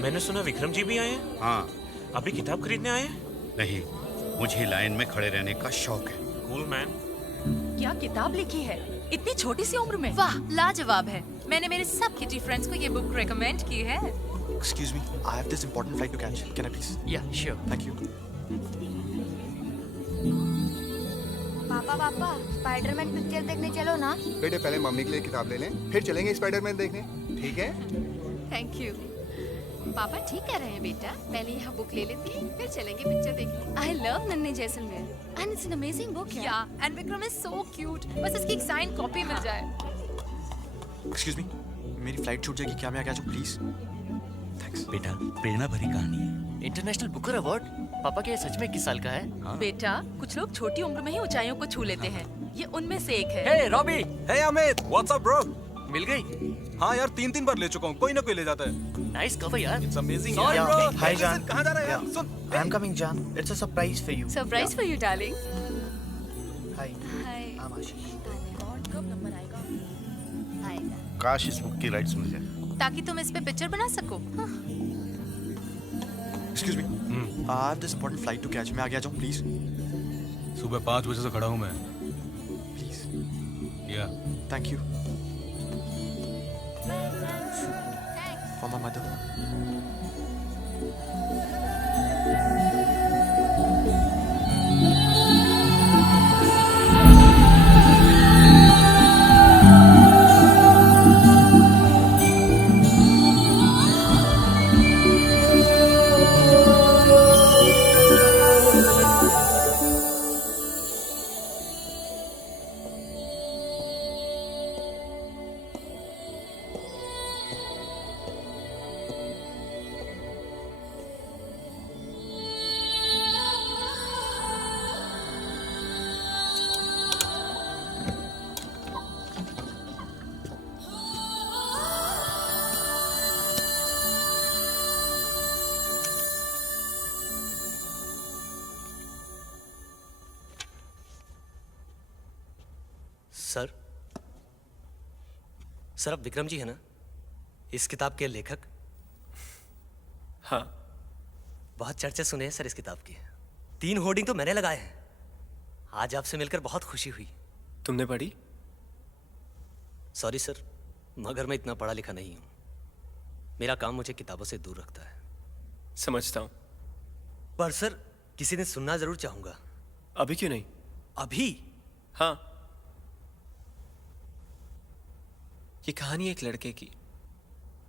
मैंने सुना विक्रम जी भी आए हैं। हाँ। अभी किताब खरीदने आए हैं? नहीं, मुझे लाइन में खड़े रहने का शौक है। Cool man. क्या किताब लिखी है इतनी छोटी सी उम्र में? वाह, लाजवाब है। मैंने मेरे सब किटी फ्रेंड्स को ये बुक रेकमेंड की है। Excuse me, I have this important flight to catch. Can I please? Yeah, sure. Thank you. पापा स्पाइडरमैन पिक्चर देखने चलो ना। बेटे पहले मम्मी के लिए किताब ले लें, फिर चलेंगे स्पाइडरमैन देखने, ठीक है? Thank you. पापा ठीक कह रहे हैं बेटा, पहले यहाँ बुक ले लेती है, फिर चलेंगे पिक्चर देखने। I love नन्हे Jaisalmer and it's an amazing book. या and Vikram is so cute. बस इसकी एक साइन कॉपी मिल जाए। Excuse me, मेरी फ्लाइट छूट जाएगी, क्या मैं आगे आ जाऊँ प्लीज? थैंक्स। बेटा, प्रेरणा भरी कहानी है। International Booker award? पापा क्या ये सच में 21 साल का है? हाँ। बेटा, कुछ लोग छोटी उम्र में ही ऊंचाइयों को छू लेते हैं। ये उनमें से एक है। हे रॉबी, हे अमित, व्हाट्स अप ब्रो? मिल गई? हाँ यार, 3 बार ले चुका हूँ, कोई ना कोई ले जाता है। नाइस कवर यार। इट्स अमेजिंग Sorry, यार। bro. Hey, listen, कहाँ जा रहा है यार? सुन। I'm coming, Jan. It's a surprise for you. Surprise for you darling. Hi. Hi. I'm Ashish. God, कब नंबर आएगा? आएगा। काश इस बुक की राइट्स मिल जाए। ताकि तुम इस पे पिक्चर बना सको। Excuse me, I have this important flight to catch. मैं आगे आ जाऊँ प्लीज? सुबह 5 बजे से खड़ा हूँ मैं। प्लीज। या। Thank you. For my mother. Sir आप विक्रम जी है ना, इस किताब के लेखक? हाँ। बहुत चर्चे सुने हैं सर इस किताब की। 3 होर्डिंग तो मैंने लगाए हैं। आज आपसे मिलकर बहुत खुशी हुई। तुमने पढ़ी? सॉरी सर, मगर मैं इतना पढ़ा लिखा नहीं हूँ। मेरा काम मुझे किताबों से दूर रखता है। समझता हूँ। पर सर, किसी दिन सुनना जरूर चाहूंगा। अभी क्यों नहीं? अभी? हाँ। ये कहानी एक लड़के की,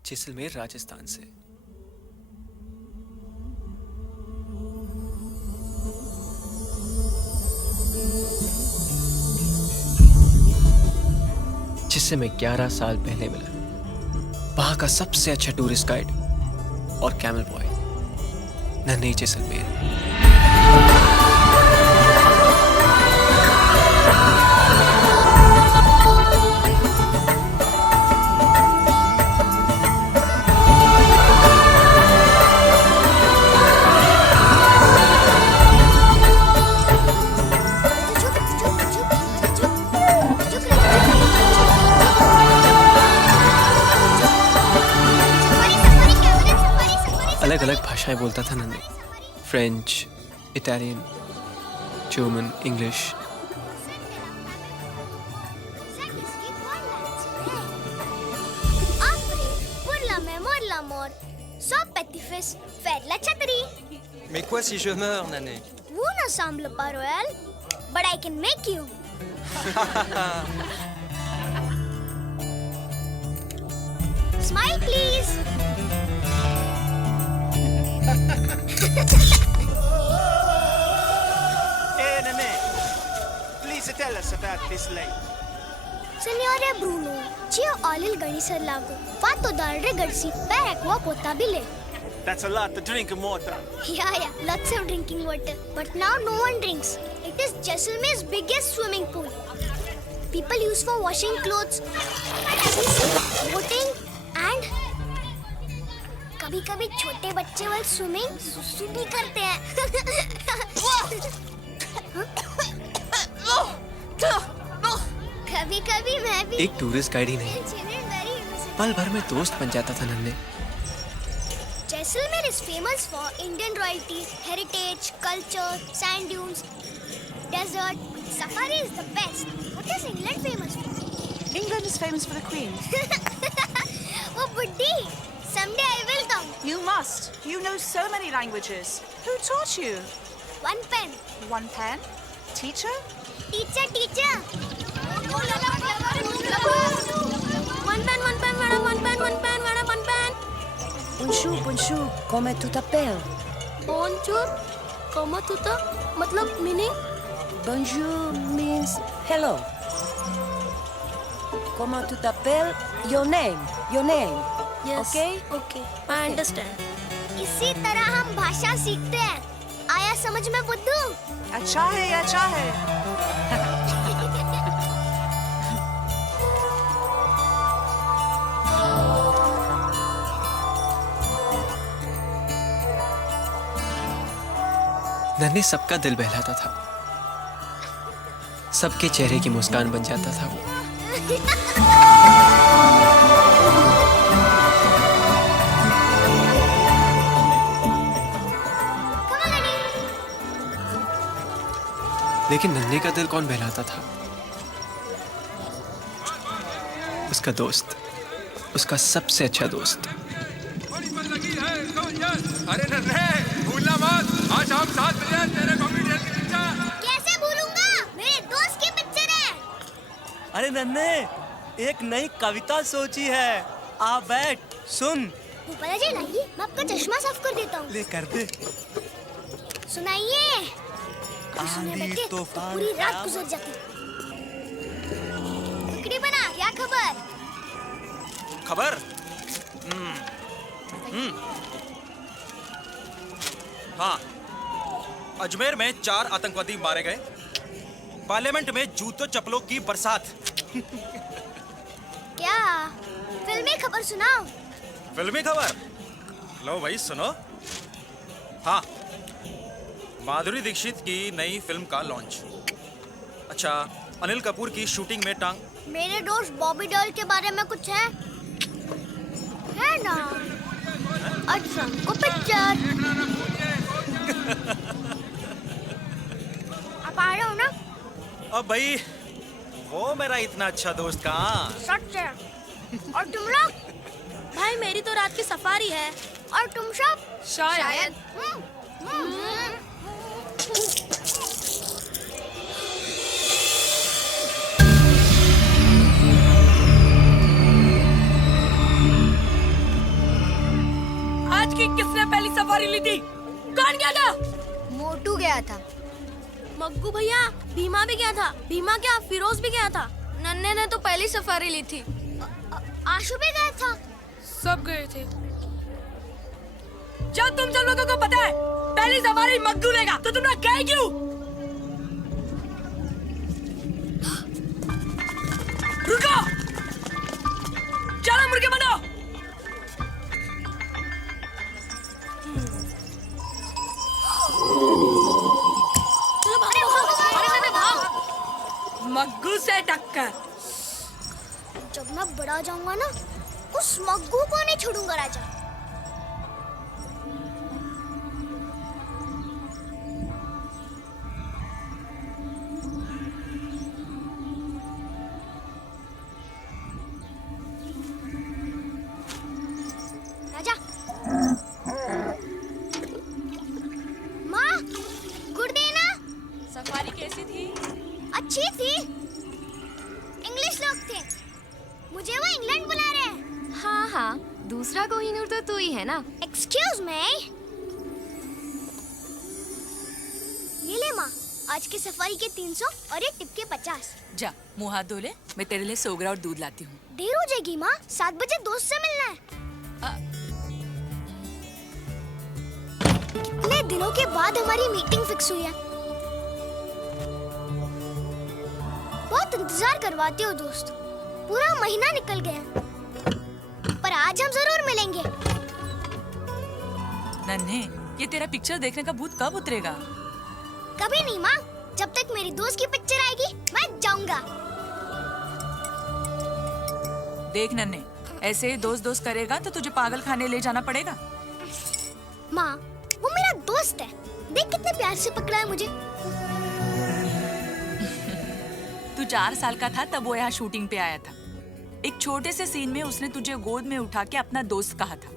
जैसलमेर राजस्थान से। जिससे मैं 11 साल पहले मिला। वहां का सबसे अच्छा टूरिस्ट गाइड और कैमल बॉय, नन्हे जैसलमेर। अलग अलग भाषाएं बोलता था नन्हे। French, Italian, German, English. Mais quoi si je meurs, Nané? Vous ne semble pas royal, but I can make you. Smile, please. Hey, Nané, please tell us about this lake. Signore Bruno, cio olil ganisar lago. Fatto dal regarsi per acqua potabile. That's a lot to drink water. Yeah, lots of drinking water. But now no one drinks. It is Jaisalmer's biggest swimming pool. People use for washing clothes, boating, and कभी-कभी छोटे बच्चे वाले swimming सुसु भी करते हैं। कभी-कभी मैं भी एक टूरिस्ट गाइड ही नहीं, पल भर में दोस्त बन जाता था नन्हे। Jaisalmer is famous for Indian royalty, heritage, culture, sand dunes, desert. Safari is the best. What is England famous for? England is famous for the Queen. Oh, Buddhi. Someday I will come. You must. You know so many languages. Who taught you? One pen. One pen? Teacher? Teacher, teacher. One pen, madam. One pen, madam. One pen. Bonjour, comment tu t'appelles? Bonjour. Comment tu t'appelles? मतलब meaning? Bonjour means hello. Comment tu t'appelles? Your name. Yes. Okay? Okay. I understand. इसी तरह हम भाषा सीखते हैं. आया समझ में बुद्धू? अच्छा है. नन्हे सबका दिल बहलाता था, सबके चेहरे की मुस्कान बन जाता था वो। लेकिन नन्हे का दिल कौन बहलाता था? उसका दोस्त, उसका सबसे अच्छा दोस्त। अरे नन्हे, भूलना मत, आज हम साथ मिले हैं तेरे कॉमेडियन की पिक्चर। कैसे भूलूंगा? मेरे दोस्त की पिक्चर है। अरे नन्हे, एक नई कविता सोची है, आ बैठ सुन। ऊपर जी लाइए, मैं आपका चश्मा साफ कर देता हूँ। ले कर दे। सुनाइए। सुनने बैठे तो पूरी रात गुजर जाती। लकड़ी बना, क्या खबर? खबर? हाँ, अजमेर में 4 आतंकवादी मारे गए। पार्लियामेंट में जूतों चप्पलों की बरसात। क्या फिल्मी खबर सुनाओ? फिल्मी खबर? लो भाई सुनो। हाँ, माधुरी दीक्षित की नई फिल्म का लॉन्च। अच्छा, अनिल कपूर की शूटिंग में टांग। मेरे दोस्त बॉबी डॉल के बारे में कुछ है ना? अच्छा, को पिक्चर। आप आ रहे हो ना? अब भाई, वो मेरा इतना अच्छा दोस्त कहाँ? सच है। और तुम लोग? भाई मेरी तो रात की सफारी है। और तुम सब? शायद। आज की किसने पहली सफारी ली थी? कौन गया था? मोटू गया था। मग्गू भैया, भीमा भी गया था। भीमा क्या, फिरोज भी गया था। नन्हे ने तो पहली सफारी ली थी। आशु भी गया था। सब गए थे। जब तुम सब लोगों को पता है पहली सफारी मग्गू लेगा, तो तुम लोग गए क्यों? रुको! चलो मुर्गे बनो! मग्गू से टक्कर। जब मैं बड़ा जाऊंगा ना, उस मग्गू को नहीं छोड़ूंगा राजा। राजा, माँ, गुड़ देना। सफारी कैसी थी? अच्छी थी। इंग्लिश लोग थे। मुझे वो इंग्लैंड बुला रहे हैं। हाँ, दूसरा कोहिनूर तो तू ही है ना? Excuse me. ये ले माँ, आज की सफारी के 300 और एक टिप के 50। जा, मुंह हाथ धो ले, मैं तेरे लिए सोगरा और दूध लाती हूँ। देर हो जाएगी माँ, 7 बजे दोस्त से मिलना है। कितने दिनों के बाद हमारी मीटिंग फिक्स हुई है। बहुत इंतजार करवाते हो दोस्त। पूरा महीना निकल गया, पर आज हम जरूर मिलेंगे। नन्हे, ये तेरा पिक्चर देखने का भूत कब उतरेगा? कभी नहीं माँ, जब तक मेरी दोस्त की पिक्चर आएगी मैं जाऊंगा। देख नन्हे, ऐसे दोस्त करेगा तो तुझे पागल खाने ले जाना पड़ेगा। माँ, वो मेरा दोस्त है। देख कितने प्यार से पकड़ा है मुझे। तू 4 साल का था तब वो यहाँ शूटिंग पे आया था। एक छोटे से सीन में उसने तुझे गोद में उठा के अपना दोस्त कहा था।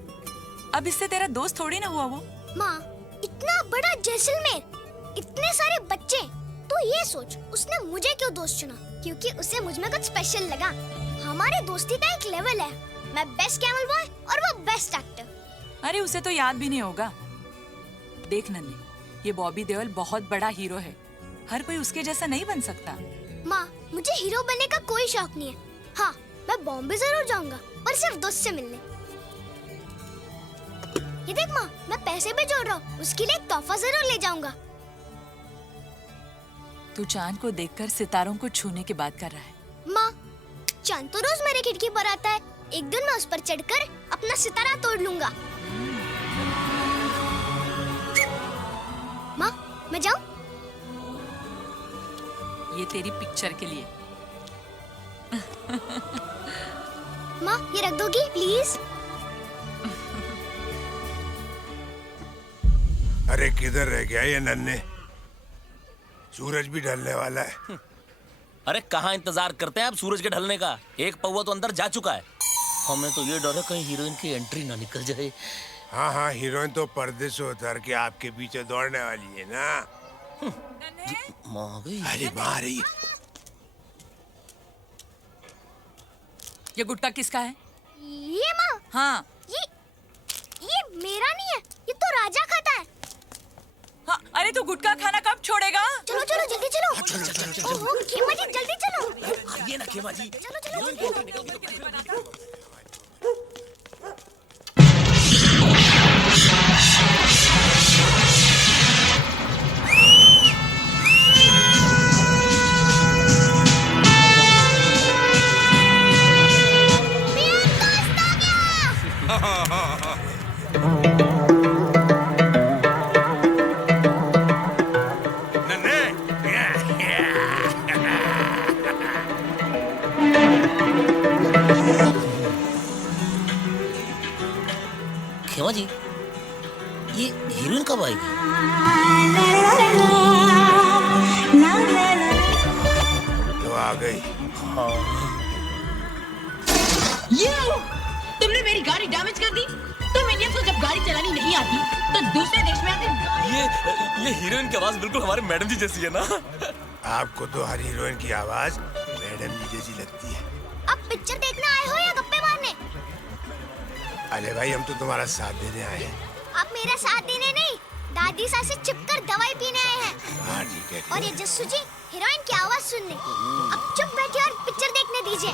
अब इससे तेरा दोस्त थोड़ी ना हुआ वो। माँ, इतना बड़ा जैसलमेर, इतने सारे बच्चे, तो ये सोच उसने मुझे क्यों दोस्त चुना? क्योंकि उसे मुझ में कुछ स्पेशल लगा। हमारे दोस्ती का एक लेवल है। मैं बेस्ट कैमल बॉय और वो बेस्ट एक्टर। अरे उसे तो याद भी नहीं होगा। देख नन्हे, ये बॉबी देओल बहुत बड़ा हीरो है। हर कोई उसके जैसा नहीं बन सकता। माँ, मुझे हीरो बनने का कोई शौक नहीं है। हाँ, मैं बॉम्बे जरूर जाऊंगा, पर सिर्फ दोस्त से मिलने। ये देख माँ, मैं पैसे भी जोड़ रहा हूँ। उसके लिए एक तोहफा जरूर ले जाऊंगा। तू चांद को देखकर सितारों को छूने की बात कर रहा है। माँ, चांद तो रोज मेरे खिड़की पर आता है। एक दिन मैं उस पर चढ़कर अपना सितारा तोड़ लूंगा। माँ, मैं जाऊँ? ये तेरी पिक्चर के लिए। माँ, ये रख दोगी प्लीज? अरे किधर रह गया ये नन्हे? सूरज भी ढलने वाला है। अरे कहाँ इंतजार करते हैं आप सूरज के ढलने का? एक पौवा तो अंदर जा चुका है। हमें तो ये डर है कहीं हीरोइन की एंट्री ना निकल जाए। हाँ हाँ, हीरोइन तो पर्दे से उतर के आपके पीछे दौड़ने वाली है ना। अरे माँ रही। ये गुटखा किसका है? ये माँ, हाँ। ये मेरा नहीं है। ये तो राजा खाता है। हाँ, अरे तू गुटखा खाना कब छोड़ेगा? चलो चलो जल्दी चलो। चलो चलो चलो। ओहो, खेमा जी जल्दी चलो। ये ना खेमा जी। चलो चलो जल्दी। खेमा जी, ये हीरोइन कब आएगी? तो आ गई। तुमने मेरी गाड़ी डैमेज कर दी। तुम इंडियंस को जब गाड़ी चलानी नहीं आती तो दूसरे देश में आते। ये हीरोइन की आवाज बिल्कुल हमारे मैडम जी जैसी है ना? आपको तो हर हीरोइन की आवाज मैडम जी जैसी लगती है। अब पिक्चर देखने आए हो या गप्पे मारने? अरे भाई, हम तो तुम्हारा साथ देने आए हैं। अब मेरा साथ देने नहीं, दादी सास से चिपकर दवाई पीने आए हैं। हाँ ठीक है। और ये जस्सू जी हीरोइन की आवाज सुनने। अब चुप बैठिए और पिक्चर देखने दीजिए।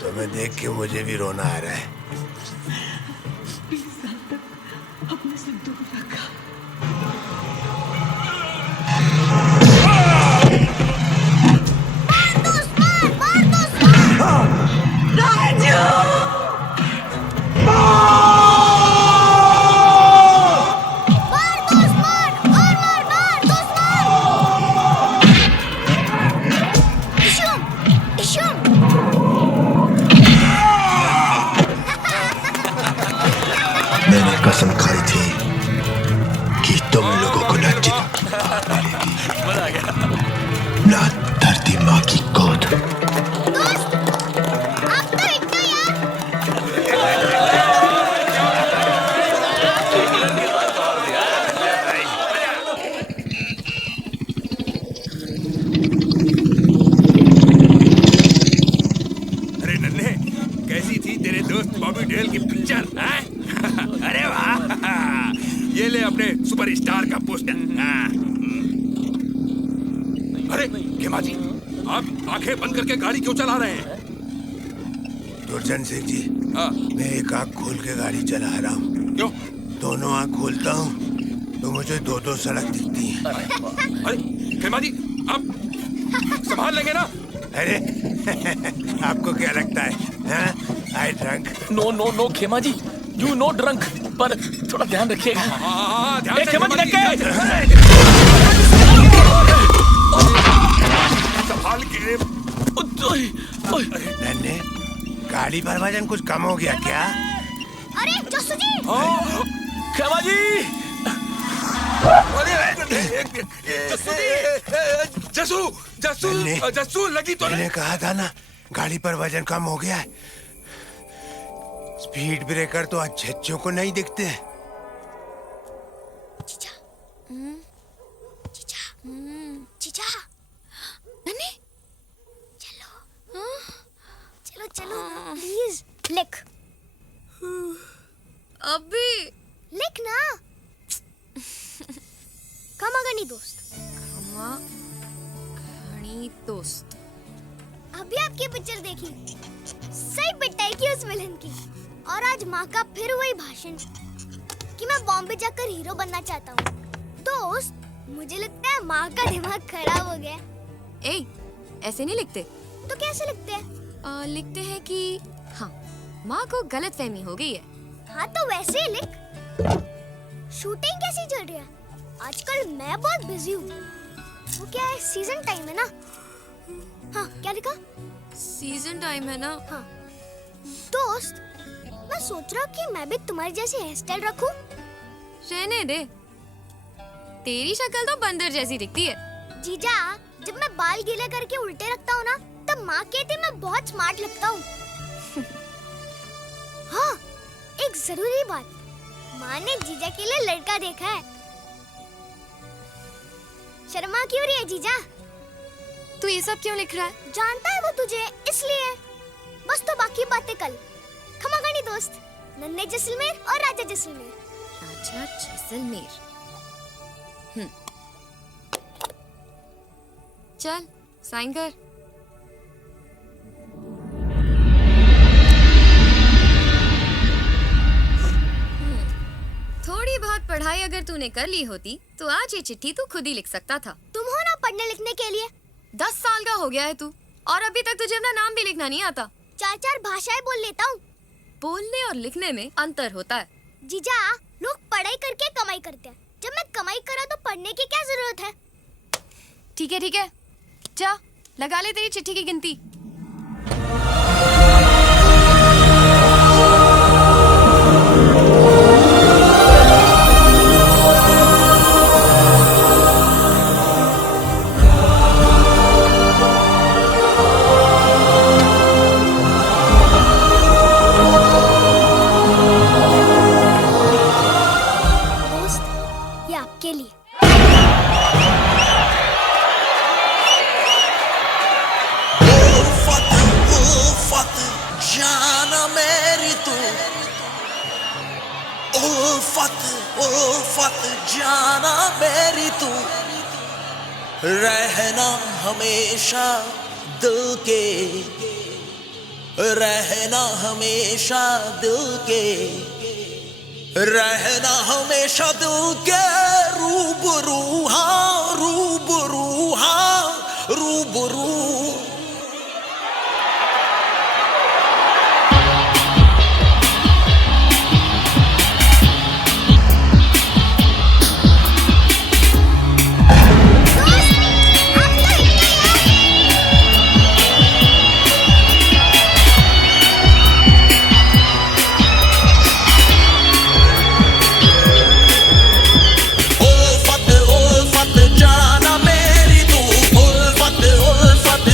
तुम्हें देख के मुझे भी रोना आ रहा है। मैंने कसम खाई थी कि तुम लोगों को न जीत मिलेगी, न धरती माँ की गोद। अरे खेमा जी, आप आंखें बंद करके गाड़ी क्यों चला रहे हैं? दुर्जन सिंह जी, मैं एक आंख खोल के गाड़ी चला रहा हूँ। क्यों? दोनों आंख खोलता हूँ तो मुझे दो सड़क दिखती हैं। अरे खेमा जी, आप संभाल लेंगे ना? अरे आपको क्या लगता है? आई ड्रंक? नो नो नो खेमा जी, यू नो ड्रंक, पर थोड़ा ध्यान रखिएगा। ध्यान से खेमा जी संभाल के। नन्हे, गाड़ी पर वजन कुछ कम हो गया क्या? अरे जस्सू जी! खेमा जी! जस्सू लगी तो मैंने कहा था ना, गाड़ी पर वजन कम हो गया है। स्पीड ब्रेकर तो अच्छे को नहीं दिखते। जीजा, नन्हे, चलो प्लीज लिख। अभी लिख ना। खमागनी दोस्त। खमागनी दोस्त। अभी आपकी पिक्चर देखी, सही पिटाई की उस विलन की। और आज माँ का फिर वही भाषण कि मैं बॉम्बे जाकर हीरो बनना चाहता हूँ। दोस्त, मुझे लगता है माँ का दिमाग खराब हो गया। ए, ऐसे नहीं लिखते। तो कैसे लिखते हैं? लिखते हैं कि हाँ, माँ को गलतफहमी हो गई है। हाँ तो वैसे ही लिख। शूटिंग कैसी चल रही है? आजकल मैं बहुत बिजी हूँ। वो क्या है, सीजन टाइम है ना? हाँ, क्या लिखा? सीजन टाइम है ना? हाँ। दोस्त, मैं सोच रहा हूँ कि मैं भी तुम्हारी जैसी हेयर स्टाइल रखूं। रहने दे, तेरी शक्ल तो बंदर जैसी दिखती है। जीजा, जब मैं बाल गीले करके उल्टे रखता हूँ ना, तब माँ कहती मैं बहुत स्मार्ट लगता हूँ। हाँ, एक जरूरी बात, माँ ने जीजा के लिए लड़का देखा है। शर्मा क्यों रही है जीजा? तू ये सब क्यों लिख रहा है? जानता है वो तुझे, इसलिए। बस तो बाकी बातें कल। खमागनी दोस्त, नन्हे जैसलमेर और राजा जैसलमेर। राजा जैसलमेर। चल साइन कर। थोड़ी बहुत पढ़ाई अगर तूने कर ली होती तो आज ये चिट्ठी तू खुद ही लिख सकता था। तुम हो ना पढ़ने लिखने के लिए। 10 साल का हो गया है तू और अभी तक तुझे अपना नाम भी लिखना नहीं आता। 4 भाषाएं बोल लेता हूँ। बोलने और लिखने में अंतर होता है। जीजा, लोग पढ़ाई करके कमाई करते हैं। जब मैं कमाई करा तो पढ़ने की क्या जरूरत है? ठीक है, जा लगा ले तेरी चिट्ठी की गिनती। उल्फत जाना मेरी तू, रहना हमेशा दिल के, रहना हमेशा दिल के, रहना हमेशा दिल के रूबरू, हाँ रूबरू, हाँ रूबरू। जाना मेरी तू, उल्फत उल्फत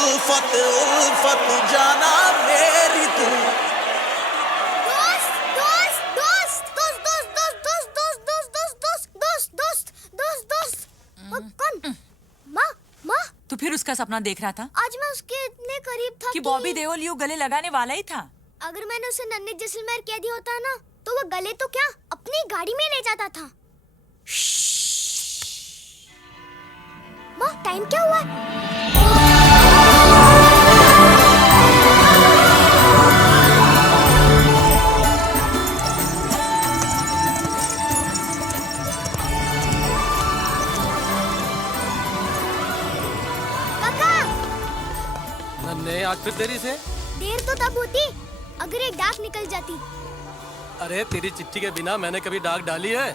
उल्फत उल्फत जाना मेरी तू दोस्त दोस्त दोस्त दोस्त दोस्त दोस्त दोस्त दोस्त दोस्त दोस्त दोस्त दोस्त दोस्त कौन? माँ माँ तो फिर उसका सपना देख रहा था आज मैं उसके इतने करीब था कि बॉबी देओल यूं गले लगाने वाला ही था। अगर मैंने उसे नन्हे जैसलमेर कह दिया होता ना तो वो गले तो क्या अपनी गाड़ी में ले जाता था। माँ टाइम क्या हुआ है? नन्हे आज फिर देरी से? देर तो तब होती अगर एक डाक निकल जाती। अरे तेरी चिट्ठी के बिना मैंने कभी डाक डाली है?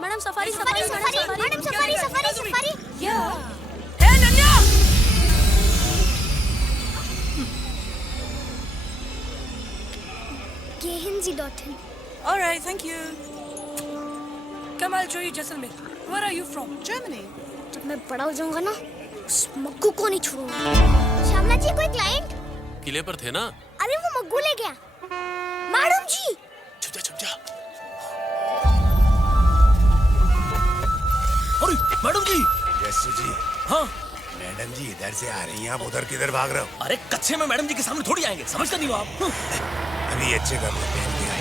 Madam safari safari safari madam safari safari safari ए नन्या KNZ.in Alright, thank you. Come, I'll show you Jaisalmer. Where are you from? Germany. जब मैं बड़ा हो जाऊंगा ना उस मग्गू को नहीं छोड़ूंगा। श्यामला जी कोई क्लाइंट? किले पर थे ना? अरे वो मग्गू ले गया। मैडम जी छुप जा। अरे मैडम जी। यस्सु जी। हाँ मैडम जी इधर से आ रही हैं, आप उधर किधर भाग रहे हो? अरे कच्चे में मैडम जी के सामने थोड़ी आएंगे, समझते नहीं हो आप? अभी अच्छे कपड़े पहन के आए।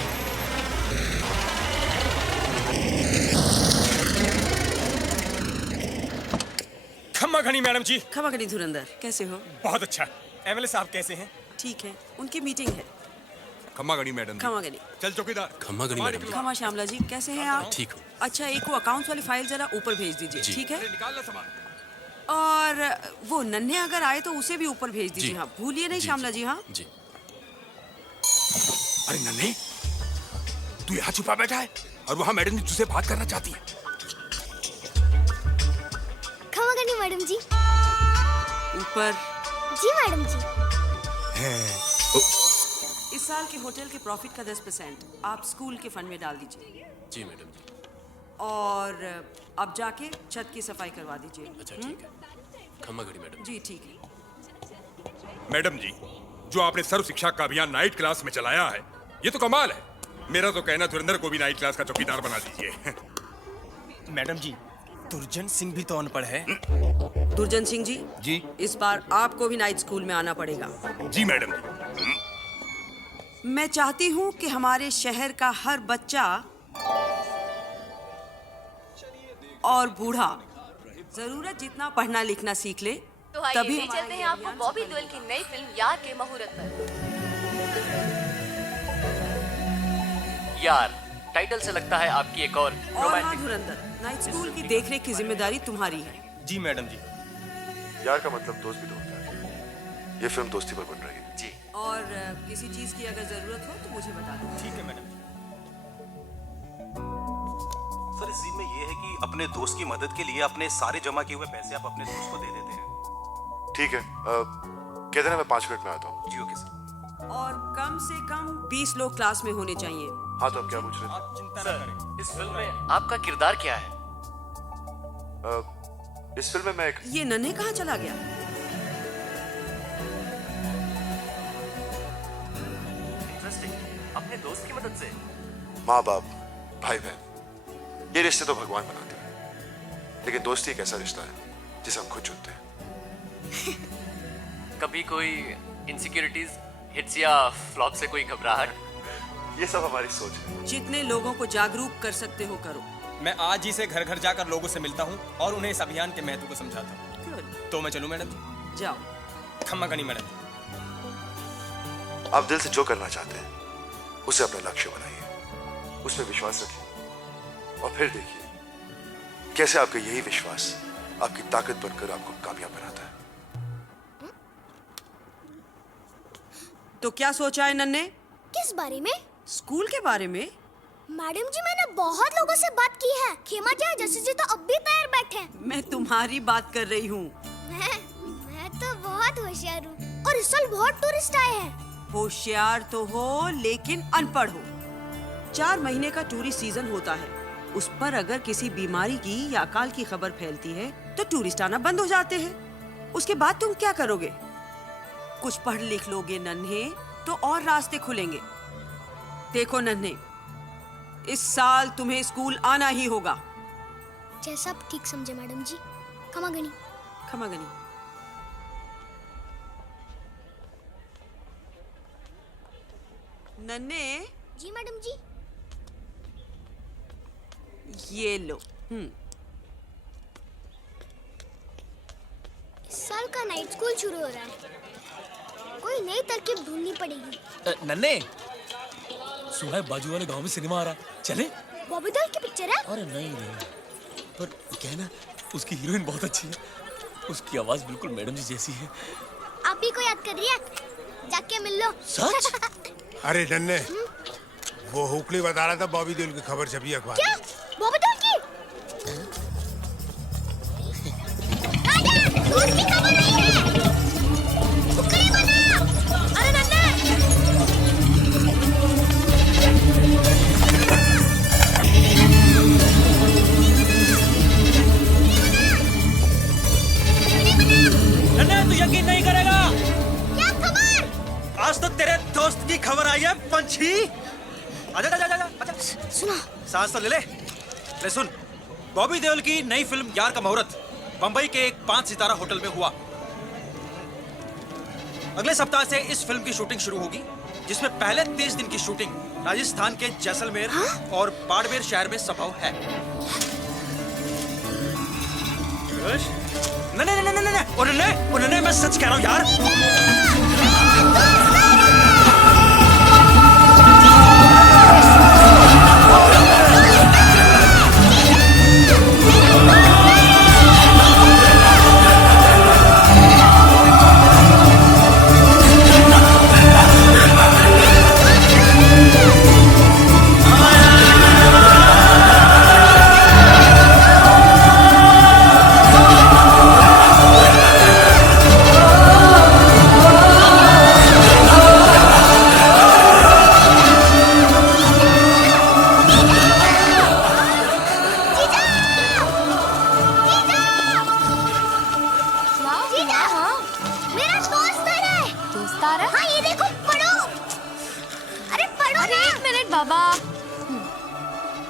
खम्मा घनी मैडम जी। खम्मा घनी धुरंधर, कैसे हो? बहुत अच्छा। एमएलए साहब कैसे हैं? ठीक है, उनकी मीटिंग है। खम्मा घनी मैडम जी। खम्मा घनी। चल चौकीदार। खम्मा घनी मैडम जी। खम्मा श्यामला जी, कैसे हैं आप? ठीक हूँ। अच्छा, एक वो अकाउंट्स वाली फाइल जरा ऊपर भेज दीजिए, ठीक है? निकाल लो सामान। और वो नन्हे अगर आए तो उसे भी ऊपर भेज दीजिए। हाँ, भूलिए नहीं श्यामला जी। हाँ जी। अरे नन्हे, तू यहाँ छुपा बैठा है और वहाँ मैडम जी तुझसे बात करना चाहती है। खम्मा घनी मैडम जी। ऊपर। जी मैडम जी। इस साल के होटल के प्रॉफिट का 10% आप स्कूल के फंड में डाल दीजिए। जी मैडम जी। और अब जाके छत की सफाई करवा दीजिए। अच्छा ठीक है। खम्मा घनी मैडम जी ठीक है। मैडम जी, जो आपने सर्व शिक्षा का अभियान नाइट क्लास में चलाया है, ये तो कमाल है। मेरा तो कहना धुरंधर को भी नाइट क्लास का चौकीदार बना दीजिए। मैडम जी, दुर्जन सिंह भी तो अनपढ़ है। दुर्जन सिंह जी। जी। इस बार आपको भी नाइट स्कूल में आना पड़ेगा। जी मैडम जी। मैं चाहती हूँ कि हमारे शहर का हर बच्चा और बूढ़ा जरूरत जितना पढ़ना लिखना सीख ले, तो आइए ले चलते हैं आपको बॉबी देओल की नई फिल्म यार के मुहूर्त पर। यार, टाइटल से लगता है आपकी एक और हाँ धुरंधर, नाइट स्कूल की देखरेख की जिम्मेदारी तुम्हारी है। जी मैडम जी। यार का मतलब दोस्त भी तो होता है। ये फिल्म दोस्ती पर बन रही है। जी। और किसी चीज की अगर जरूरत हो तो मुझे बता दो। ठीक है मैडम। सर, इस सीन में ये है कि अपने दोस्त की मदद के लिए अपने सारे जमा किए हुए पैसे आप अपने दोस्त को दे देते हैं। ठीक है, कह देना मैं 5 मिनट में आता हूँ। जी ओके सर। और कम से कम 20 लोग क्लास में होने चाहिए। हाँ तो अब क्या पूछ रहे थे? आप चिंता न करें। इस फिल्म में आपका किरदार क्या है? इस फिल्म में मैं एक... ये नन्हे कहाँ चला गया? इंटरेस्टिंग। अपने दोस्त की मदद से? माँ बाप, भाई बहन, ये रिश्ते तो भगवान बनाते हैं, लेकिन दोस्ती एक ऐसा रिश्ता है जिसे हम खुद चुनते हैं। कभी कोई इनसिक्योरिटीज, हिट्स या फ्लॉप से कोई घबराहट? ये सब हमारी सोच है। जितने लोगों को जागरूक कर सकते हो करो। मैं आज ही से घर घर जाकर लोगों से मिलता हूँ और उन्हें इस अभियान के महत्व को समझाता हूँ। Good. तो मैं चलूँ मैडम जी? जाओ। खम्मा घनी मैडम। आप दिल से जो करना चाहते हैं उसे अपना लक्ष्य बनाइए, उसमें विश्वास रखिए और फिर देखिए कैसे आपका यही विश्वास आपकी ताकत बनकर आपको कामयाब बनाता है। तो क्या सोचा है नन्हे? किस बारे में? स्कूल के बारे में। मैडम जी, मैंने बहुत लोगों से बात की है। खेमा जी, जैसे जी तो अब भी तैयार बैठे हैं। मैं तुम्हारी बात कर रही हूँ। मैं तो बहुत होशियार हूँ और इस साल बहुत टूरिस्ट आए हैं। होशियार तो हो लेकिन अनपढ़ हो। 4 महीने का टूरिस्ट सीजन होता है। उस पर अगर किसी बीमारी की या अकाल की खबर फैलती है तो टूरिस्ट आना बंद हो जाते हैं। उसके बाद तुम क्या करोगे? कुछ पढ़ लिख लोगे नन्हे तो और रास्ते खुलेंगे। देखो नन्हे, इस साल तुम्हें स्कूल आना ही होगा। जैसा आप ठीक समझे मैडम जी। खमागनी। खमागनी। नन्हे। जी मैडम जी। ये लो। इस साल का नाइट स्कूल शुरू हो रहा है, कोई नई तरकीब ढूंढनी पड़ेगी। नन्हे, सुना है बाजू वाले गांव में सिनेमा आ रहा है, चले? बॉबी देओल की पिक्चर है? अरे नहीं, पर क्या है ना, उसकी हीरोइन बहुत अच्छी है, उसकी आवाज बिल्कुल मैडम जी जैसी है। आप ही को याद कर रही है, जाके मिल लो। सच? अरे नन्हे, वो हुकली बता रहा था बॉबी देओल की खबर छपी अखबार। क्या? बॉबी देओल की? राजा, दोस्त की खबर आई है। हुकली बना। अरे नन्हे। नन्हे, तू यकीन नहीं करेगा। क्या खबर? आज तो तेरे दोस्त की खबर आई है पंछी। आजा आजा आजा आजा। सुना। सांस तो ले सुन। बॉबी देओल की नई फिल्म यार का मुहूर्त बंबई के एक 5 सितारा होटल में हुआ। अगले सप्ताह से इस फिल्म की शूटिंग शुरू होगी, जिसमें पहले 30 दिन की शूटिंग राजस्थान के जैसलमेर और बाड़मेर शहर में संभव है। नहीं, मैं सच कह रहा हूँ यार।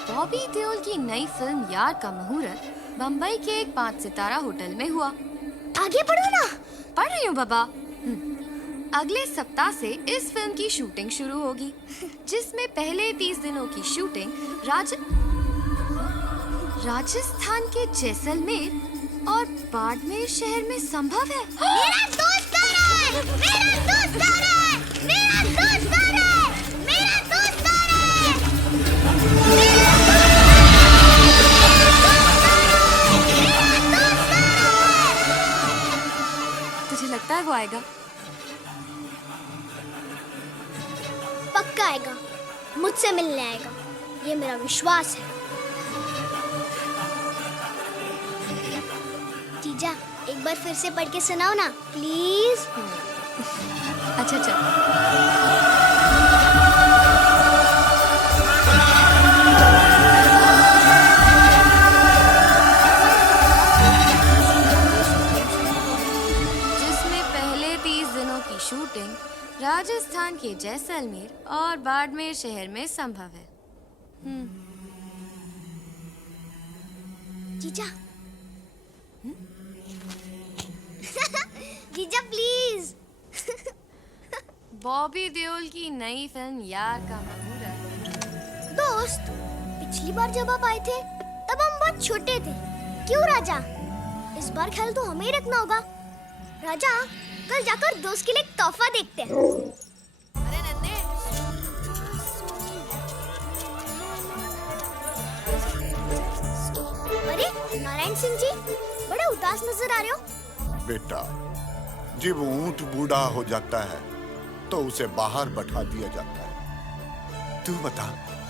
बॉबी देओल की नई फिल्म यार का मुहूर्त बम्बई के एक 5 सितारा होटल में हुआ। आगे पढ़ो ना। पढ़ रही हूँ बाबा। अगले सप्ताह से इस फिल्म की शूटिंग शुरू होगी, जिसमें पहले 30 दिनों की शूटिंग राजस्थान के जैसलमेर और बाड़मेर शहर में संभव है। मेरा दोस्त आ रहा है, मेरा दोस्त आ रहा है, मेरा दोस्त आ रहा है, मेरा दोस्त आ रहा है। तुझे लगता है वो आएगा? पक्का आएगा, मुझसे मिलने आएगा, ये मेरा विश्वास है। जीजा, एक बार फिर से पढ़ के सुनाओ ना, प्लीज। अच्छा चल। जिसमें पहले 30 दिनों की शूटिंग राजस्थान के जैसलमेर और बाड़मेर शहर में संभव है। जीजा, जीजा प्लीज। बॉबी देओल की नई फिल्म यार का मुहूर्त। दोस्त, पिछली बार जब आप आए थे तब हम बहुत छोटे थे, क्यों राजा? इस बार ख्याल तो हमें ही रखना होगा। राजा, कल जाकर दोस्त के लिए एक तोहफा देखते हैं। अरे नन्हे, अरे नारायण सिंह जी, बड़े उदास नजर आ रहे हो। बेटा, जब ऊंट बूढ़ा हो जाता है तो उसे बाहर बैठा दिया जाता है। तू बता,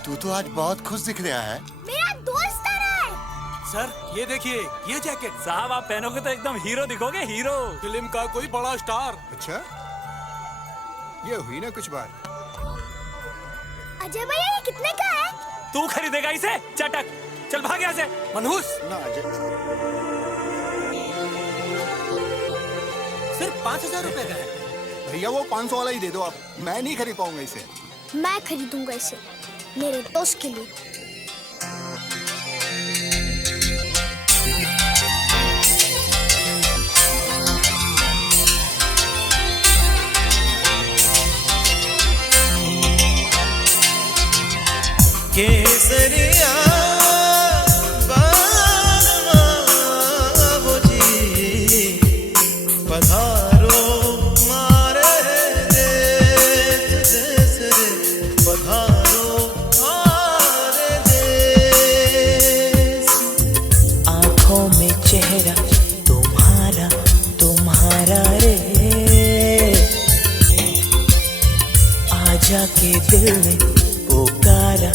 तू तो आज बहुत खुश दिख रहा है। मेरा दोस्त आ रहा है। सर, ये देखिए, ये जैकेट साहब आप पहनोगे तो एकदम हीरो दिखोगे, हीरो। फिल्म का कोई बड़ा स्टार। अच्छा, ये हुई ना कुछ बात। अजय भैया, ये कितने का है? तू खरीदेगा इसे? चटक। चल भाग यहाँ से। मनहूस ना अजय, सिर्फ 5,000 रुपए का है। भैया वो 500 वाला ही दे दो आप, मैं नहीं खरीद पाऊंगा इसे। मैं खरीदूंगा इसे मेरे दोस्त के लिए। केसरिया बाबू जी पधारो मारे देश रे, पधारो मारे देश। आंखों में चेहरा तुम्हारा तुम्हारा रे, आजा के दिल में पुकारा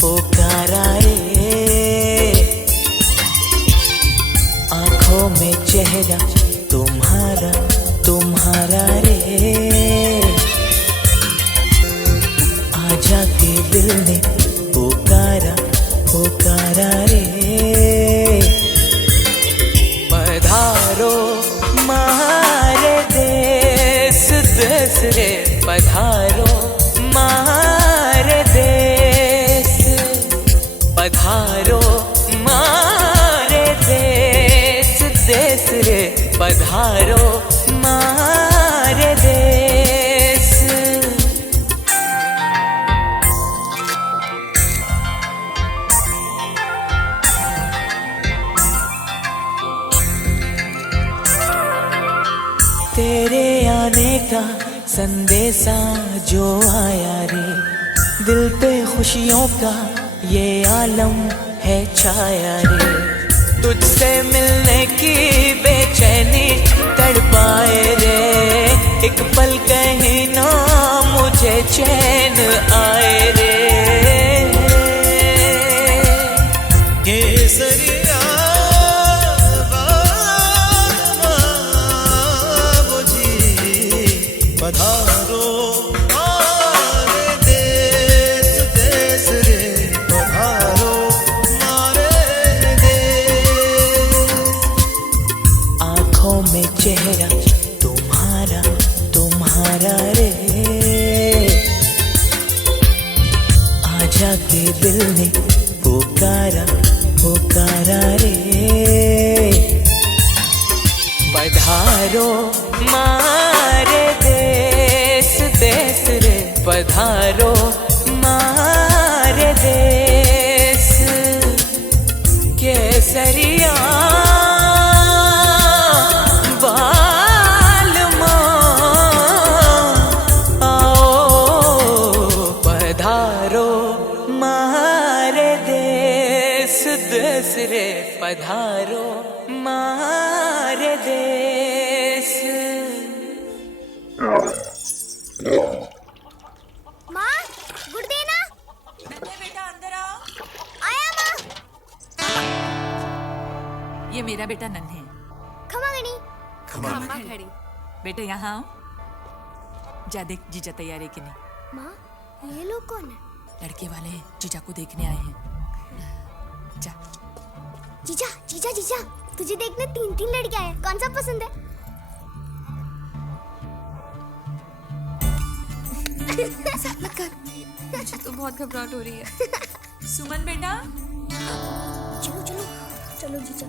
पुकारा रे। आंखों में चेहरा तुम्हारा तुम्हारा रे, आजा के दिल ने पुकारा पुकारा रे। पधारो मारे देश देश रे, पधारो मारे देश, पधारो मारे देश देश रे, पधारो मारे देश। तेरे आने का संदेशा जो आया रे, दिल पे खुशियों का ये आलम है छाया रे। तुझसे मिलने की बेचैनी तड़पाए रे, एक पल कहीं ना मुझे चैन आए रे। केसरिया बाबू जी पधारो मारे देश देश रे, पधारो मारे देश। आंखों में चेहरा तुम्हारा तुम्हारा रे, आजा के दिल ने पुकारा पुकारा रे। पधारो मारे देश देश रे, पधारो मारे देश। केसरिया बालमा आओ, पधारो मारे देश देश रे, पधारो मारे देश। माँ गुड देना। बेटा अंदर आओ। आया माँ। ये मेरा बेटा नन्हे। खमा गणी। खमा खड़ी। बेटा यहाँ आओ। जा देख जीजा तैयार है कि नहीं। माँ ये लोग कौन है? लड़के वाले हैं, जीजा को देखने आए हैं। जा। जीजा जीजा जीजा, तुझे देखने 3 लड़कियां हैं, कौन सा पसंद है? मत कर, मुझे तो बहुत घबराहट हो रही है। सुमन बेटा चलो चलो चलो जीजा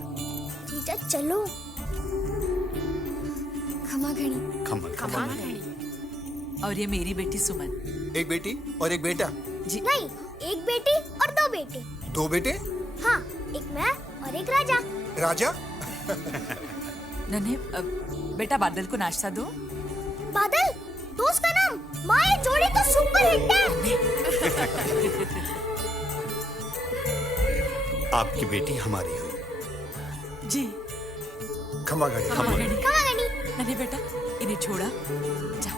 जीजा चलो। खमा घड़ी। खमा घड़ी। और ये मेरी बेटी सुमन। एक बेटी और एक बेटा? जी नहीं, एक बेटी और 2 बेटे। 2 बेटे? हाँ, एक मैं और एक राजा। राजा? नन्हे बेटा बादल को नाश्ता दो। बादल दोस्त का नाम? माँ ये जोड़ी तो सुपर हिट है। आपकी बेटी हमारी हुई। जी। खमा घड़ी। खमा घड़ी। खमा घड़ी। नन्हे बेटा इन्हें छोड़ा जा।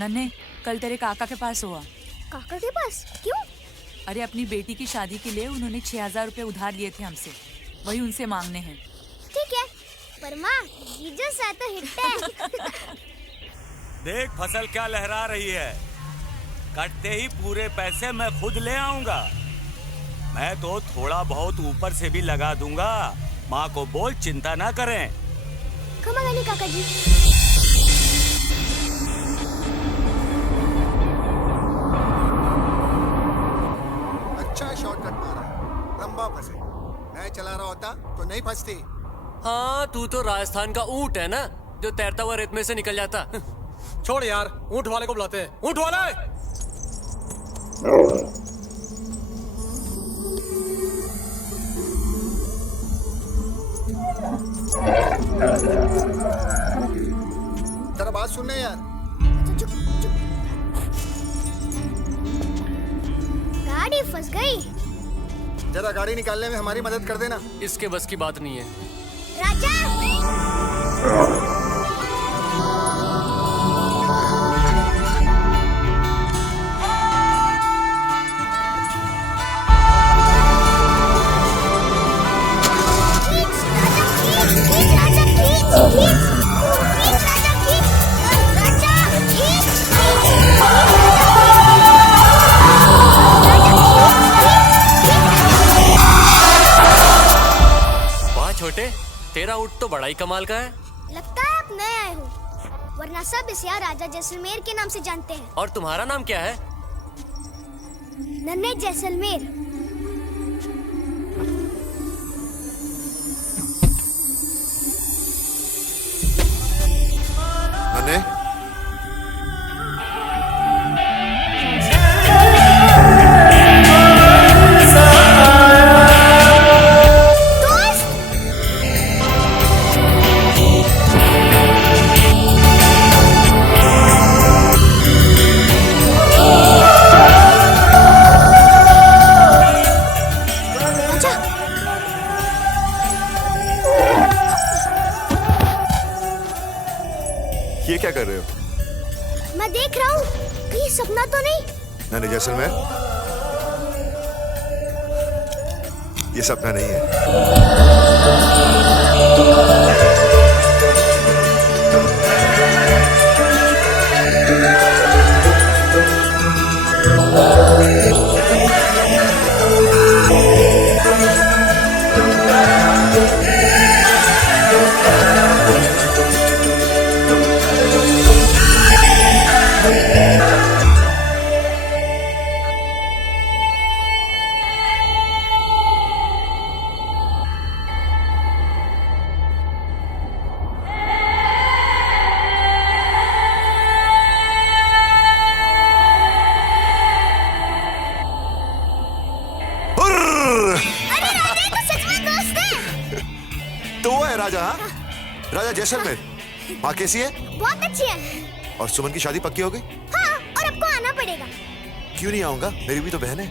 नन्हे कल तेरे काका के पास हुआ। काका के पास? क्यों? अरे अपनी बेटी की शादी के लिए उन्होंने 6,000 रुपए उधार लिए थे हमसे। वही उनसे मांगने हैं। ठीक है, पर माँ जीजस है तो हिट है। देख फसल क्या लहरा रही है। कटते ही पूरे पैसे मैं खुद ले आऊंगा। मैं तो थोड़ा बहुत ऊपर से भी लगा दूंगा। माँ को बोल चिंता ना करें। खमागानी काका जी। अच्छा शॉर्टकट मारा, लंबा फंसे। मैं चला रहा होता तो नहीं फंसती। हाँ, तू तो राजस्थान का ऊंट है ना, जो तैरता हुआ रेत में से निकल जाता। छोड़ यार, ऊंट वाले को बुलाते हैं। ऊंट वाला है। तेरा बात सुनने यार। गाड़ी फंस गई। जरा गाड़ी निकालने में हमारी मदद कर देना। इसके बस की बात नहीं है। राजा। वाह छोटे, तेरा ऊँट तो बड़ा ही कमाल का है। लगता है आप नए आए हो, वरना सब इसे राजा जैसलमेर के नाम से जानते हैं। और तुम्हारा नाम क्या है? नन्हे जैसलमेर। नन्हे, ये क्या कर रहे हो? मैं देख रहा हूँ, कहीं सपना तो नहीं? नन्हे जैसलमेर, ये सपना नहीं है। तो वो है राजा। हाँ? राजा जैसलमेर। माँ कैसी है? बहुत अच्छी है। और सुमन की शादी पक्की हो गई? हाँ, और आपको आना पड़ेगा। क्यों नहीं आऊंगा, मेरी भी तो बहन है।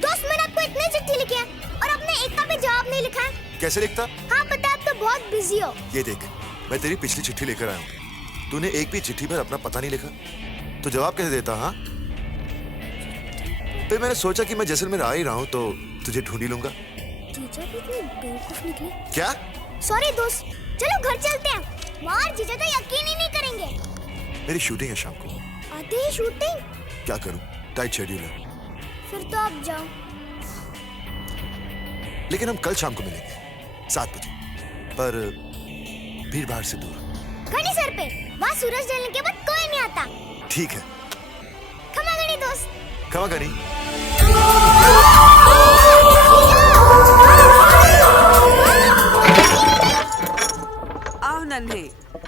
दोस्त, मैंने आपको इतने चिट्ठी लिखे हैं और आपने एक का भी जवाब नहीं लिखा है। कैसे लिखता? हाँ पता, आप तो बहुत बिजी हो। ये देख, मैं तेरी पिछली चिट्ठी लेकर आया हूँ। तूने एक भी चिट्ठी पर अपना पता नहीं लिखा, तो जवाब कैसे देता? हाँ, फिर मैंने सोचा कि मैं जैसलमेर आ ही रहा हूँ तो तुझे ढूंढ ही लूंगा। जीजा भी इतने बेवकूफ निकले। क्या? सॉरी दोस्त, चलो घर चलते हैं। मार जीजा तो यकीन ही नहीं करेंगे। मेरी शूटिंग है शाम को। आते ही शूटिंग? क्या करूं, टाइट शेड्यूल है। फिर तो आप जाओ। लेकिन हम कल शाम को मिलेंगे 7 बजे, पर भीड़ भाड़ से दूर। घनी सर पे, वहाँ सूरज ढलने के बाद कोई नहीं आता। ठीक है। खमा गणी दोस्त। खमा गणी। आओ नन्हे,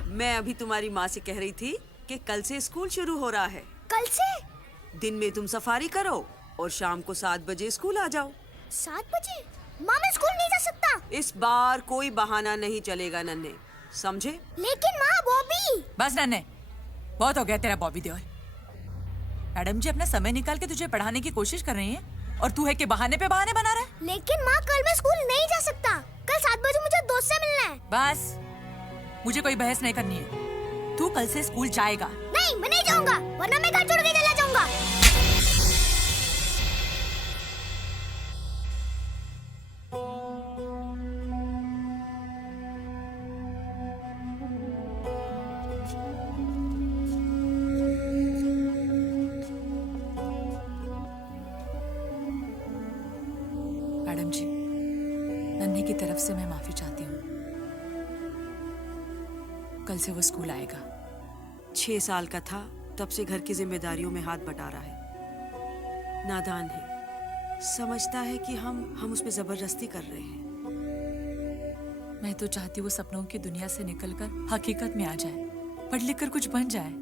मैं अभी तुम्हारी माँ से कह रही थी कि कल से स्कूल शुरू हो रहा है। कल से? दिन में तुम सफारी करो और शाम को 7 बजे स्कूल आ जाओ। 7 बजे? माँ मैं स्कूल नहीं जा सकता। इस बार कोई बहाना नहीं चलेगा नन्हे, समझे? लेकिन माँ बॉबी। बस नन्हे, बहुत हो गया तेरा बॉबी देओल। मैडम जी अपना समय निकाल के तुझे पढ़ाने की कोशिश कर रही हैं और तू है कि बहाने पे बहाने बना रहा है। लेकिन माँ कल मैं स्कूल नहीं जा सकता। कल 7 बजे मुझे दोस्त से मिलना है। बस, मुझे कोई बहस नहीं करनी है। तू कल से स्कूल जाएगा। नहीं, मैं नहीं जाऊंगा, वरना मैं घर छोड़ के चला जाऊंगा। उससे मैं माफी चाहती हूँ। कल से वो स्कूल आएगा। 6 साल का था तब से घर की जिम्मेदारियों में हाथ बटा रहा है। नादान है, समझता है कि हम उस पे जबरदस्ती कर रहे हैं। मैं तो चाहती हूँ वो सपनों की दुनिया से निकलकर हकीकत में आ जाए, पढ़ लिख कर कुछ बन जाए।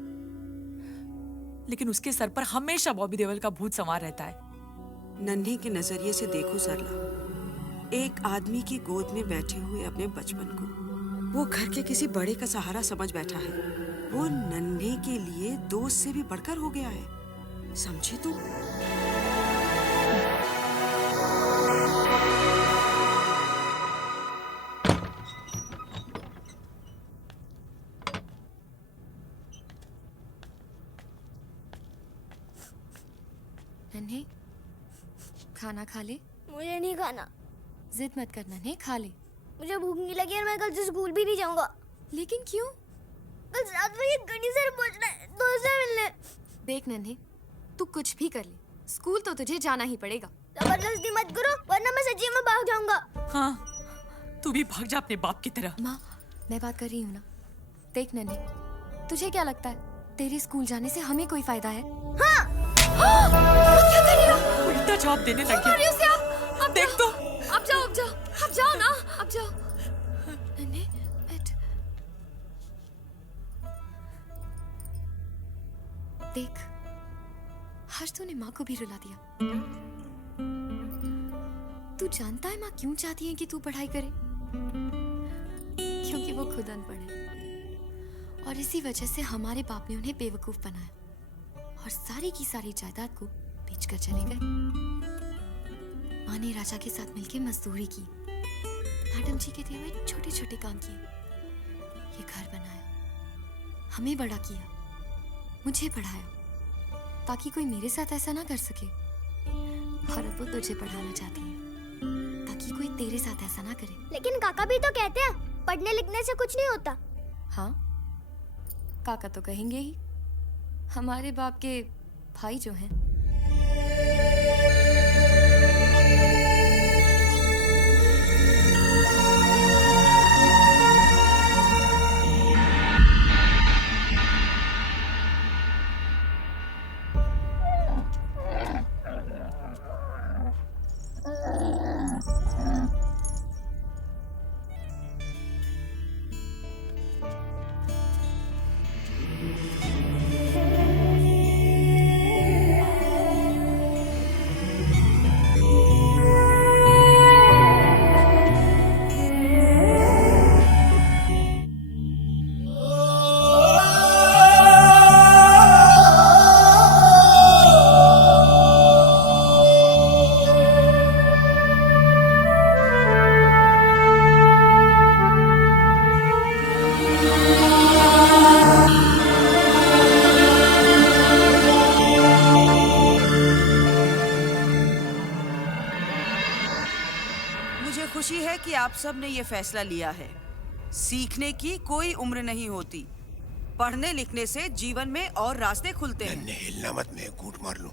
लेकिन उसके सर पर हमेशा बॉबी देओल का भूत सवार रहता है। नन्ही के नजरिए से देखो सरला, एक आदमी की गोद में बैठे हुए अपने बचपन को वो घर के किसी बड़े का सहारा समझ बैठा है। वो नन्हे के लिए दोस्त से भी बढ़कर हो गया है, समझे तुम? नन्हे, खाना खा ले। मुझे नहीं खाना। जिद मत करना, नहीं खा ले। मुझे भूख नहीं लगी और मैं कल से स्कूल भी नहीं जाऊंगा। लेकिन क्यों? कल रात में ये गणी सर पहुंचना है दोस्त से मिलने। देख नन्हे, तू कुछ भी कर ले, स्कूल तो तुझे जाना ही पड़ेगा। जबरदस्ती मत करो वरना मैं सच्ची में भाग जाऊंगा। हाँ, तू भी भाग जा अपने बाप की तरह। माँ, मैं बात कर रही हूँ ना। देख नन्हे, तुझे क्या लगता है तेरे स्कूल जाने से हमें कोई फायदा है? हाँ। क्या कर रही हो? उल्टा जवाब देने लगी। कर रही हो क्या? अब देख तो। अब जाओ ना, अब जाओ। नन्हे, बैठ। देख, हर्ष तूने माँ को भी रुला दिया। तू जानता है माँ क्यों चाहती है कि तू पढ़ाई करे? क्योंकि वो खुद अनपढ़ है और इसी वजह से हमारे बाप ने उन्हें बेवकूफ बनाया और सारी की सारी जायदाद को बेचकर चले गए। माँ ने राजा के साथ मिलकर मजदूरी की, मैडम जी के दिए हुए छोटे छोटे काम किए, ये घर बनाया, हमें बड़ा किया, मुझे पढ़ाया, ताकि कोई मेरे साथ ऐसा ना कर सके। और अब वो तुझे पढ़ाना चाहती है ताकि कोई तेरे साथ ऐसा ना करे। लेकिन काका भी तो कहते हैं पढ़ने लिखने से कुछ नहीं होता। हाँ, काका तो कहेंगे ही, हमारे बाप के भाई जो हैं। आप सब ने ये फैसला लिया है, सीखने की कोई उम्र नहीं होती, पढ़ने लिखने से जीवन में और रास्ते खुलते हैं। हिलना मत, मैं कूट मार लूं।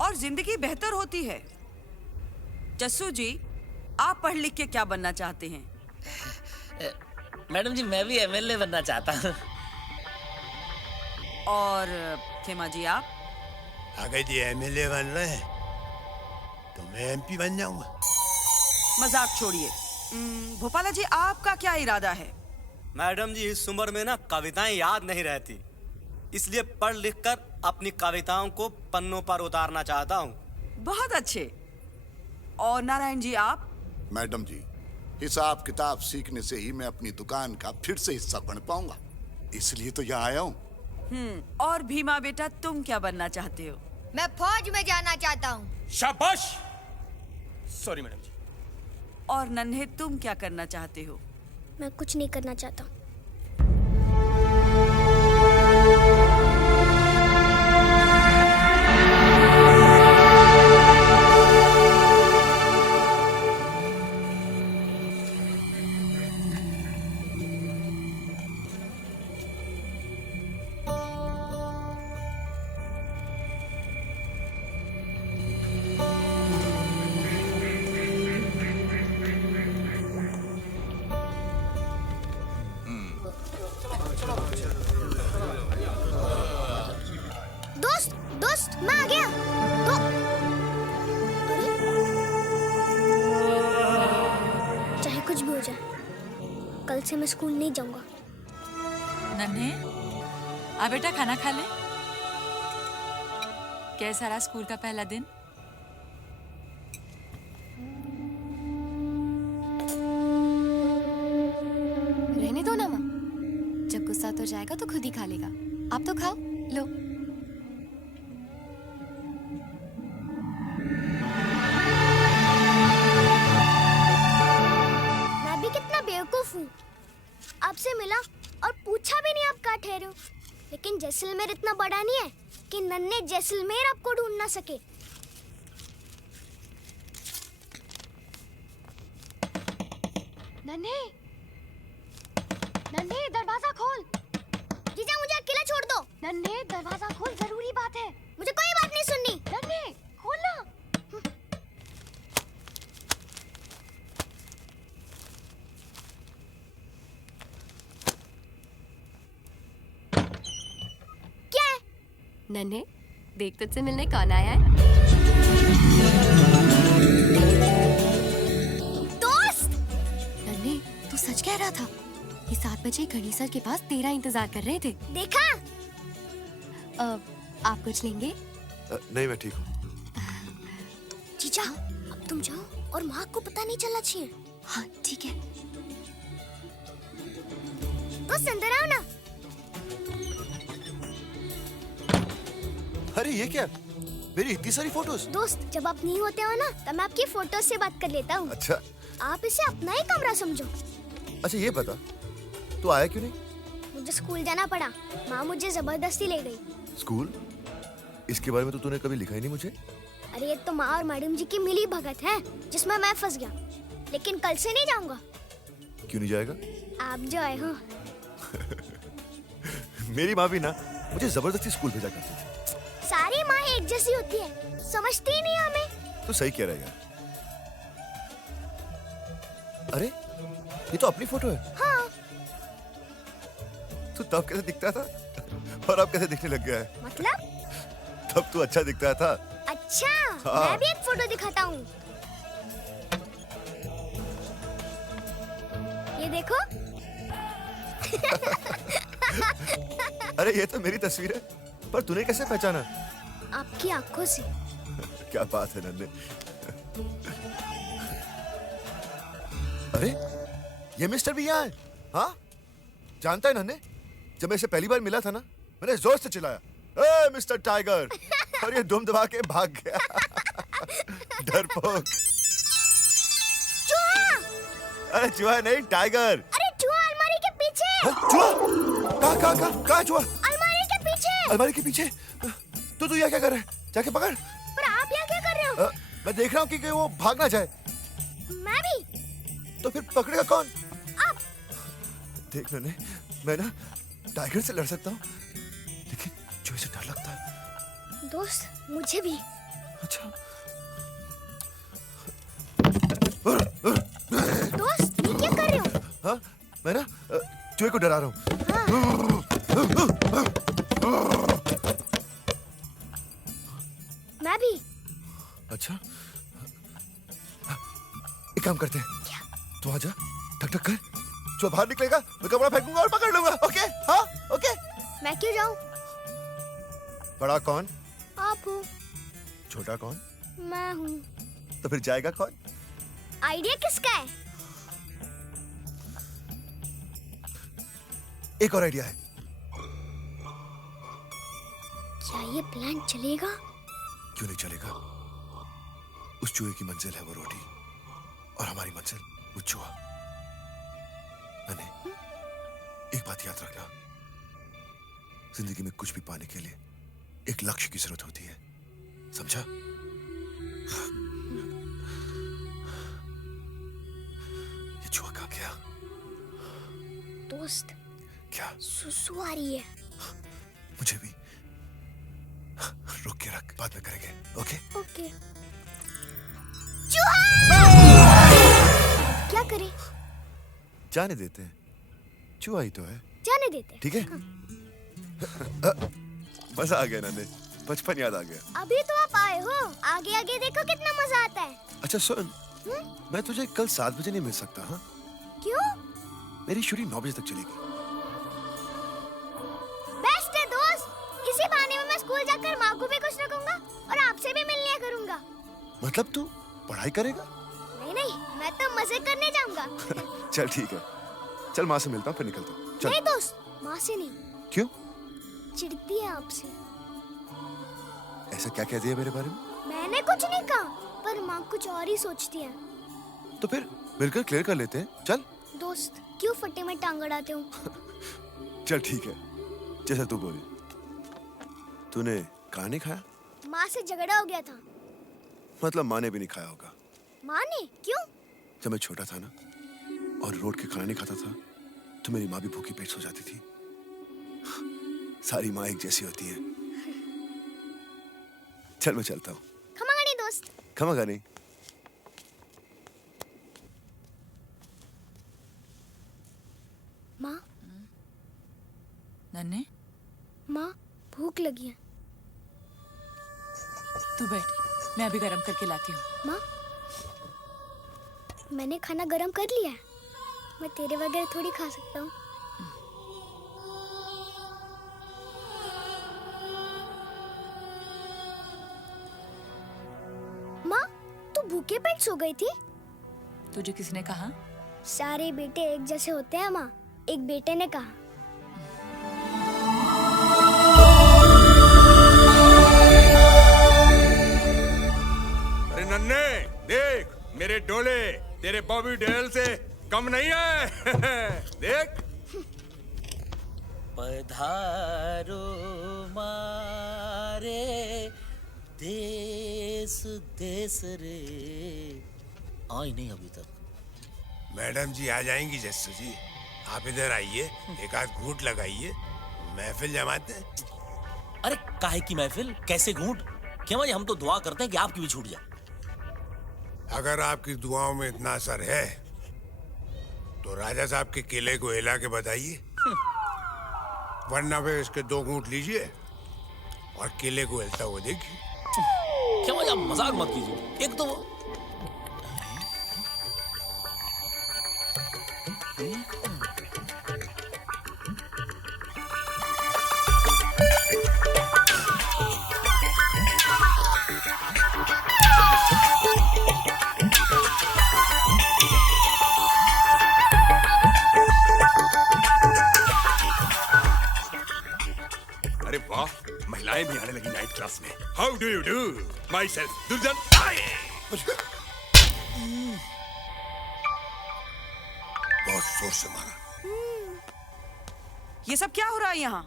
और जिंदगी बेहतर होती है। जस्सू जी, आप पढ़ लिख के क्या बनना चाहते हैं? मैडम जी, मैं भी एमएलए बनना चाहता हूँ। और खेमा जी, आप? अगर ये एमएलए बन रहे हैं तो मैं एमपी बन जाऊंगा। मजाक छोड़िए। भोपाला जी, आपका क्या इरादा है? मैडम जी, इस उम्र में ना कविताएं याद नहीं रहती, इसलिए पढ़ लिख कर अपनी कविताओं को पन्नों पर उतारना चाहता हूँ। बहुत अच्छे। और नारायण जी, आप? मैडम जी, हिसाब किताब सीखने से ही मैं अपनी दुकान का फिर से हिस्सा बन पाऊंगा, इसलिए तो यहाँ आया हूँ। और भीमा बेटा, तुम क्या बनना चाहते हो? मैं फौज में जाना चाहता हूँ। शाबाश। सॉरी मैडम जी। और नन्हे, तुम क्या करना चाहते हो? मैं कुछ नहीं करना चाहता। कल से मैं स्कूल नहीं जाऊंगा। नन्हे, आ बेटा खाना खा ले। कैसा रहा स्कूल का पहला दिन? रहने दो ना माँ, जब गुस्सा तो जाएगा तो खुद ही खा लेगा। आप तो खाओ, लो। मैं भी कितना बेवकूफ हूँ, आपसे मिला और पूछा भी नहीं आप कहाँ ठहरे हो। लेकिन जैसलमेर इतना बड़ा नहीं है कि नन्हे जैसलमेर आपको ढूंढ ना सके। नन्हे, नन्हे दरवाजा खोल। जीजा मुझे अकेला छोड़ दो। नन्हे दरवाजा खोल, जरूरी बात है। मुझे कोई बात नहीं सुननी। नन्हे खोलना। क्या है? नन्हे देख, तुझसे मिलने कौन आया है? दोस्त! नन्हे तू सच कह रहा था। ये 7 बजे गणेश सर के पास तेरा इंतजार कर रहे थे। देखा? आप कुछ लेंगे? नहीं, मैं ठीक हूँ। जीजा, अब तुम जाओ और माँ को पता नहीं चलना चाहिए। हाँ ठीक है। दोस्त अंदर आओ ना। अरे ये क्या? मेरी इतनी सारी फोटोज। दोस्त, जब आप नहीं होते हो ना तब मैं आपकी फोटोज से बात कर लेता हूँ। अच्छा। आप इसे अपना ही कमरा समझो। अच्छा ये बता, तू आया क्यों नहीं? मुझे स्कूल जाना पड़ा, माँ मुझे जबरदस्ती ले गई। स्कूल? इसके बारे में तो तूने कभी लिखा ही नहीं मुझे। अरे ये तो माँ और मैडम जी की मिली भगत है जिसमें मैं फंस गया। लेकिन कल से नहीं जाऊंगा। क्यों नहीं जाएगा? आप जो आए हो। मेरी माँ भी ना मुझे जबरदस्ती स्कूल भेजा करती थी। सारी माँ एक जैसी होती है, समझती ही नहीं हमें। तो सही कह रहा है यार। अरे ये तो अपनी फोटो है। हाँ। तू तब कैसे दिखता था और अब कैसे दिखने लग गया है? मतलब? तब तू अच्छा दिखता था। अच्छा, हाँ। मैं भी एक फोटो दिखाता हूँ। ये देखो। अरे ये तो मेरी तस्वीर है, पर तूने कैसे पहचाना? आपकी आंखों से। क्या बात है नन्हे। अरे ये मिस्टर भी यहाँ है। हाँ जानता है नन्हे, जब मैं इसे पहली बार मिला था ना, मैंने जोर से चिल्लाया, ए मिस्टर टाइगर, और ये दुम दबा के भाग गया। डरपोक। चूहा! अरे चूहा नहीं, टाइगर। अरे चूहा अलमारी के पीछे। चूहा? कहाँ चूहा? अलमारी के पीछे। अलमारी के पीछे? तू यहाँ क्या कर रहा है? जाके पकड़। पर आप यहाँ क्या कर रहे हो? मैं देख रहा हूँ कि वो भाग ना जाए। मैं भी। तो फिर पकड़ेगा कौन? आप। देख नन्हे, मैं ना टाइगर से लड़ सकता हूँ, लेकिन चूहे से डर लगता है। दोस्त मुझे भी। अच्छा। दोस्त ये क्या कर रहे हो? हाँ मैं ना चूहे को डरा रहा हूँ। मैं भी। अच्छा एक काम करते हैं। क्या? तू आ जा, ठक ठक कर, जो बाहर निकलेगा मैं कपड़ा फेंकूंगा और पकड़ लूंगा। ओके? हाँ ओके। मैं क्यों जाऊं? बड़ा कौन? आप हो। छोटा कौन? मैं हूँ। तो फिर जाएगा कौन? आइडिया किसका है? एक और आइडिया है। क्या ये प्लान चलेगा? क्यों नहीं चलेगा? उस चूहे की मंजिल है वो रोटी, और हमारी मंजिल वो चूहा। मैंने एक बात याद रखना, जिंदगी में कुछ भी पाने के लिए एक लक्ष्य की जरूरत होती है, समझा? ये चूहा कहाँ गया? दोस्त क्या? सुसु आ रही है। मुझे भी। रुक के रख, बाद में करेंगे। ओके? ओके। चूहा! क्या करें? जाने देते हैं, चूहा ही तो है। जाने देते हैं। ठीक है? मजा आ गया नन्हे, बचपन याद आ गया। अभी तो आप आए हो, आगे आगे देखो कितना मजा आता है। अच्छा सुन, मैं तुझे कल 7 बजे नहीं मिल सकता। हाँ क्यों? मेरी शूटिंग 9 बजे तक चलेगी। बेस्ट है दोस्त, इसी बहाने में मैं स्कूल जाकर माँ को भी खुश रखूंगा और आपसे भी मिल लिया करूंगा। मतलब तू पढ़ाई करेगा? नहीं नहीं, मैं तो मजे करने जाऊंगा। चल ठीक है, चल माँ से मिलता हूँ फिर निकलता हूँ। चल। नहीं दोस्त, माँ से नहीं। क्यों? चिढ़ती है आपसे। ऐसा क्या कह दिया मेरे बारे में? मैंने कुछ नहीं कहा, पर माँ कुछ और ही सोचती है। तो फिर मिलकर क्लियर कर लेते हैं। चल। दोस्त क्यों फट्टे में टांग अड़ाते हो? चल ठीक है, जैसा तू बोले। तूने कहाँ नहीं खाया? माँ से झगड़ा हो गया था। मतलब माँ ने भी नहीं खाया होगा। माँ ने? क्यों? जब मैं छोटा था ना और रोड के खाना नहीं खाता था तो मेरी माँ भी भूखी पेट सो जाती थी। सारी माँ एक जैसी होती है। चल मैं चलता हूँ। खमागानी दोस्त। खमागानी। माँ। नन्हे, माँ भूख लगी है। तू बैठ, मैं अभी गरम करके लाती हूँ। माँ, मैंने खाना गरम कर लिया है। मैं तेरे बगैर थोड़ी खा सकता हूँ। माँ, तू भूखे पेट सो गई थी? तुझे किसने कहा? सारे बेटे एक जैसे होते हैं माँ, एक बेटे ने कहा। अरे नन्हे, देख मेरे डोले तेरे बॉबी डेल से कम नहीं है। देख। पधारो मारे देश देश रे। आई नहीं अभी तक। मैडम जी आ जाएंगी जस्सू जी, आप इधर आइए, एक आध घूंट लगाइए, महफिल जमाते हैं। अरे काहे की महफिल, कैसे घूंट? क्यों भाई, हम तो दुआ करते हैं कि आपकी भी छूट जाए। अगर आपकी दुआओं में इतना असर है तो राजा साहब के किले को हिला के बताइए, वरना वे इसके 2 घूंट लीजिए और किले को हिलता हुआ देखिए। क्या भाई, आप मजाक मत कीजिए। एक तो अरे वाह, महिलाएं भी आने लगी नाइट क्लास में। How do you do? My self दुर्जन। बहुत जोर से मारा। ये सब क्या हो रहा है यहाँ?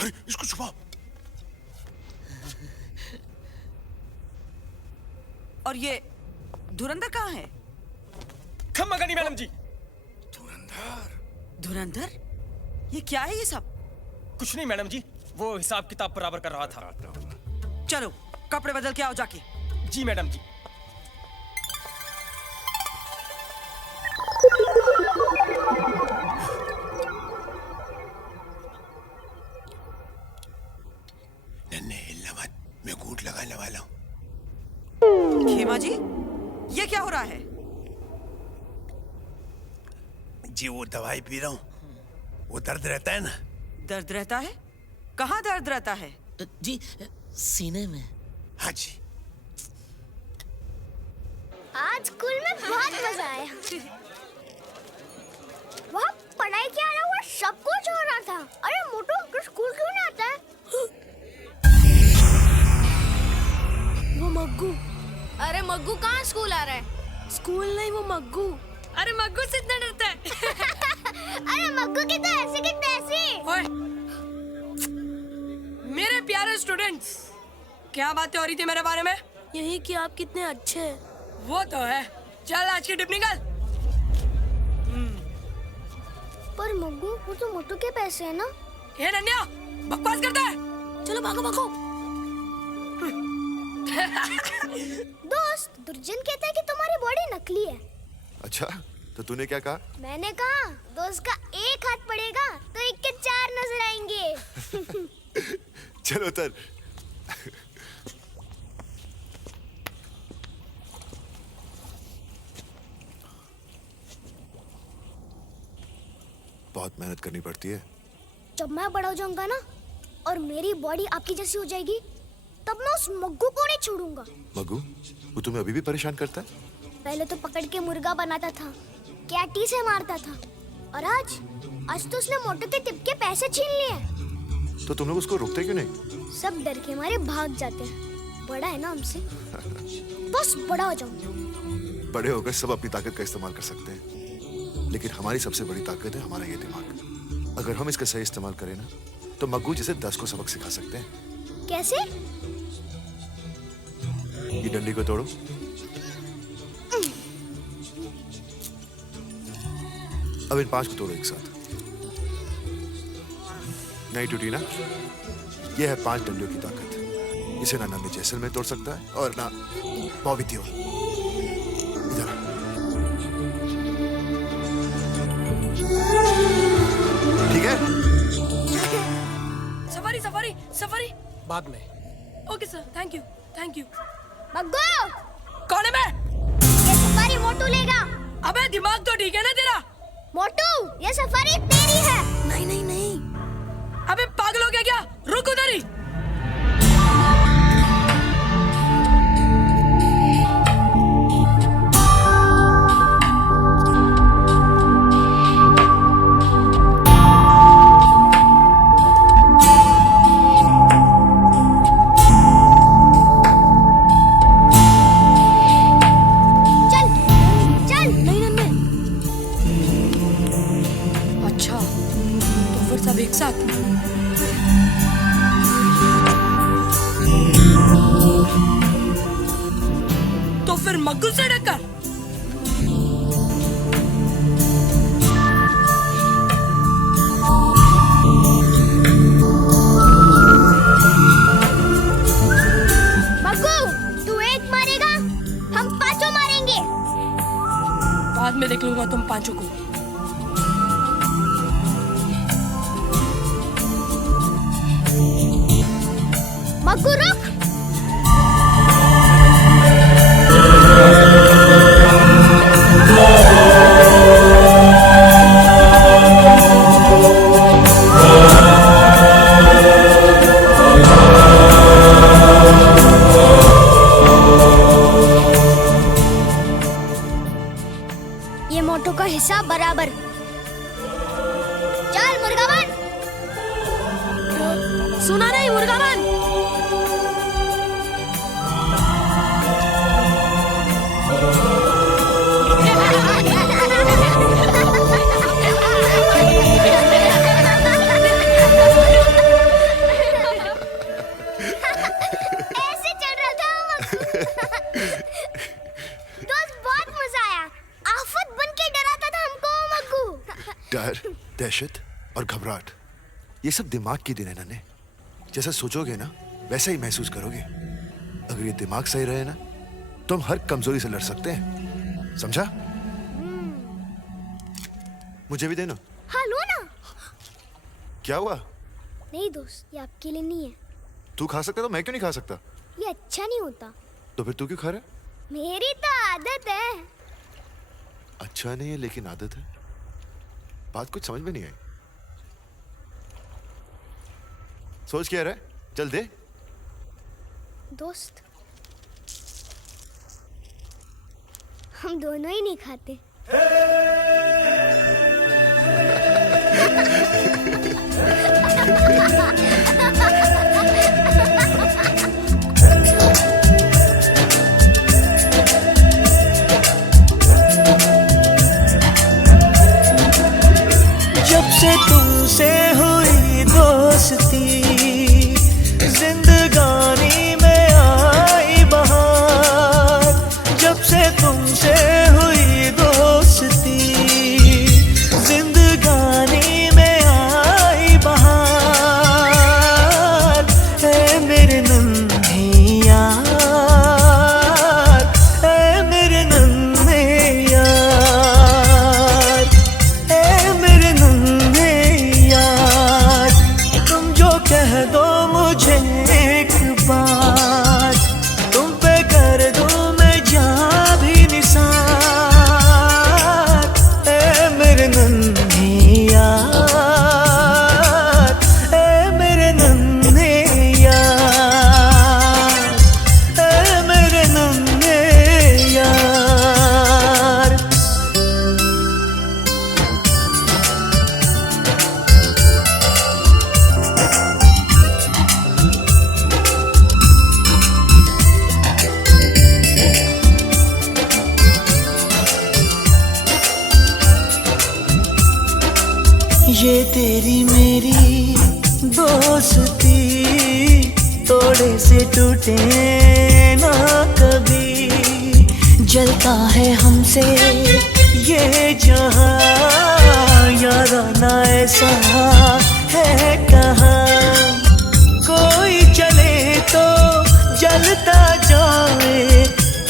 अरे इसको छुपाओ। और ये धुरंधर कहाँ है? खमागानी मैडम जी। धुरंधर? ये क्या है ये सब? कुछ नहीं मैडम जी, वो हिसाब किताब बराबर कर रहा था। चलो कपड़े बदल के आओ जाके। जी मैडम जी। नन्हे हिलना मत, मैं घूंट लगाने वाला हूँ। खेमा जी, ये क्या हो रहा है? जी वो दवाई पी रहा हूँ, वो दर्द रहता है ना। दर्द रहता है? कहाँ दर्द रहता है? जी सीने में। हाँ जी। आज स्कूल में बहुत मजा आया। वहाँ पढ़ाई के अलावा सब कुछ हो रहा था। अरे मोटू, तो स्कूल क्यों नहीं आता है? वो मग्गू। अरे मग्गू कहाँ स्कूल आ रहा है? स्कूल नहीं, वो मग्गू। अरे मग्गू से इतना डरता है? अरे मग्गू की तो ऐसे की तैसी। ओए, मेरे प्यारे स्टूडेंट्स, क्या बातें हो रही थी मेरे बारे में? यही कि आप कितने अच्छे हैं। वो तो है। चल आज की टिप निकल। पर मग्गू, वो तो मोटू के पैसे है ना? ये नन्या, बकवास करता है। चलो भागो भागो। दोस्त, दुर्जन कहता है कि तुम्हारी बॉडी नकली है। अच्छा, तो तूने क्या कहा? मैंने कहा दोस्त का एक हाथ पड़ेगा तो 1 के 4 नजर आएंगे। चलो उतर। बहुत मेहनत करनी पड़ती है। जब मैं बड़ा हो जाऊंगा ना और मेरी बॉडी आपकी जैसी हो जाएगी, तब मैं उस मग्गू को नहीं छोड़ूंगा। मग्गू, वो तुम्हें अभी भी परेशान करता है? पहले तो पकड़ के मुर्गा बनाता था, कैटी से मारता था, और आज तो उसने मोटू के टिप के पैसे छीन लिए। तो तुम लोग उसको रोकते क्यों नहीं? सब डर के मारे भाग जाते हैं। बड़ा है ना हमसे, बस बड़ा हो जाऊं। बड़े होकर सब अपनी ताकत का इस्तेमाल कर सकते हैं, लेकिन हमारी सबसे बड़ी ताकत है हमारा ये दिमाग। अगर हम इसका सही इस्तेमाल करें ना, तो मग्गू जैसे 10 को सबक सिखा सकते हैं। कैसे? ये डंडी को तोड़ो। अब इन 5 को तोड़ो एक साथ। नहीं टूटी ना? ये है 5 डंडियों की ताकत। इसे ना नन्हे जैसलमेर तोड़ सकता है और ना बॉबी देओल। इधर ठीक है? सफारी सफारी सफारी बाद में। Okay sir, thank you. Maggu! कौन है मैं? ये सफारी मोटू लेगा। अबे दिमाग तो ठीक है ना तेरा? मोटू, ये सफारी तेरी है। नहीं। अबे पागल हो गया क्या? रुक उधर ही। चल। नहीं। अच्छा, तो फिर सब एक साथ। तो फिर मग्गू से टक्कर। मग्गू, तू एक मारेगा, हम 5 मारेंगे। बाद में देख लूंगा तुम 5 को। मग्गू रुक। ये मोटू का हिस्सा बराबर। चल मुर्गा बन। सुना नहीं, मुर्गा बन। ऐसे चल रहा था दोस्त, बहुत मजा आया। आफत बन के डराता था हमको मग्गू। डर, दहशत और घबराहट, ये सब दिमाग की देन है नन्हे। जैसा सोचोगे ना, वैसा ही महसूस करोगे। अगर ये दिमाग सही रहे ना, तो हम हर कमजोरी से लड़ सकते हैं। समझा? मुझे भी देना। हाँ लो ना। क्या हुआ? नहीं दोस्त, ये आपके लिए नहीं है। तू खा सकता तो मैं क्यों नहीं खा सकता? ये अच्छा नहीं होता। तो फिर तू क्यों खा रहा है? मेरी तो आदत है। अच्छा नहीं है लेकिन आदत है। बात कुछ समझ में नहीं आई। सोच क्या रहा है? चल दे। दोस्त, हम दोनों ही नहीं खाते। जब से तुमसे हुई दोस्ती, जिंदगानी में आई बहार। जब से तुमसे हुई दोस्ती, जिंदगानी में आई बहार। ऐ मेरे नन्हे यार, ऐ मेरे नन्हे यार, ऐ मेरे नन्हे ये तेरी मेरी दोस्ती तोड़े से टूटे ना कभी, जलता है हमसे ये जहां, याराना ऐसा है कहाँ। कोई चले तो जलता जाए,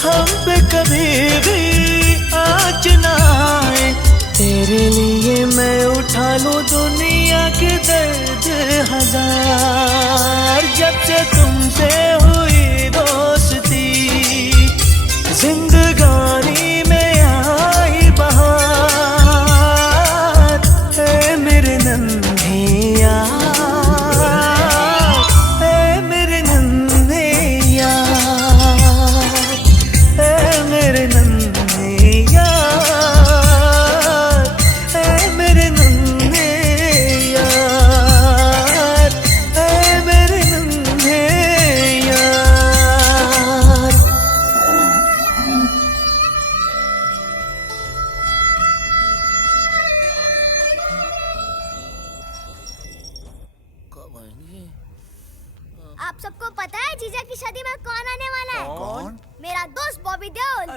हम पे कभी भी आँच ना आए। तेरे लिए मैं उठा लूं दुनिया के दर्द हजार, जब से तुमसे हुई दोस्ती जिंदगानी में आई बहार। है मेरे नन्हे यार, है मेरे नन्हे यार, है मेरे नन्हे यार, है मेरे नन्हे यार, है मेरे नन्हे यार। आप सबको पता है जीजा की शादी में कौन आने वाला है? कौन? मेरा दोस्त बॉबी देओल।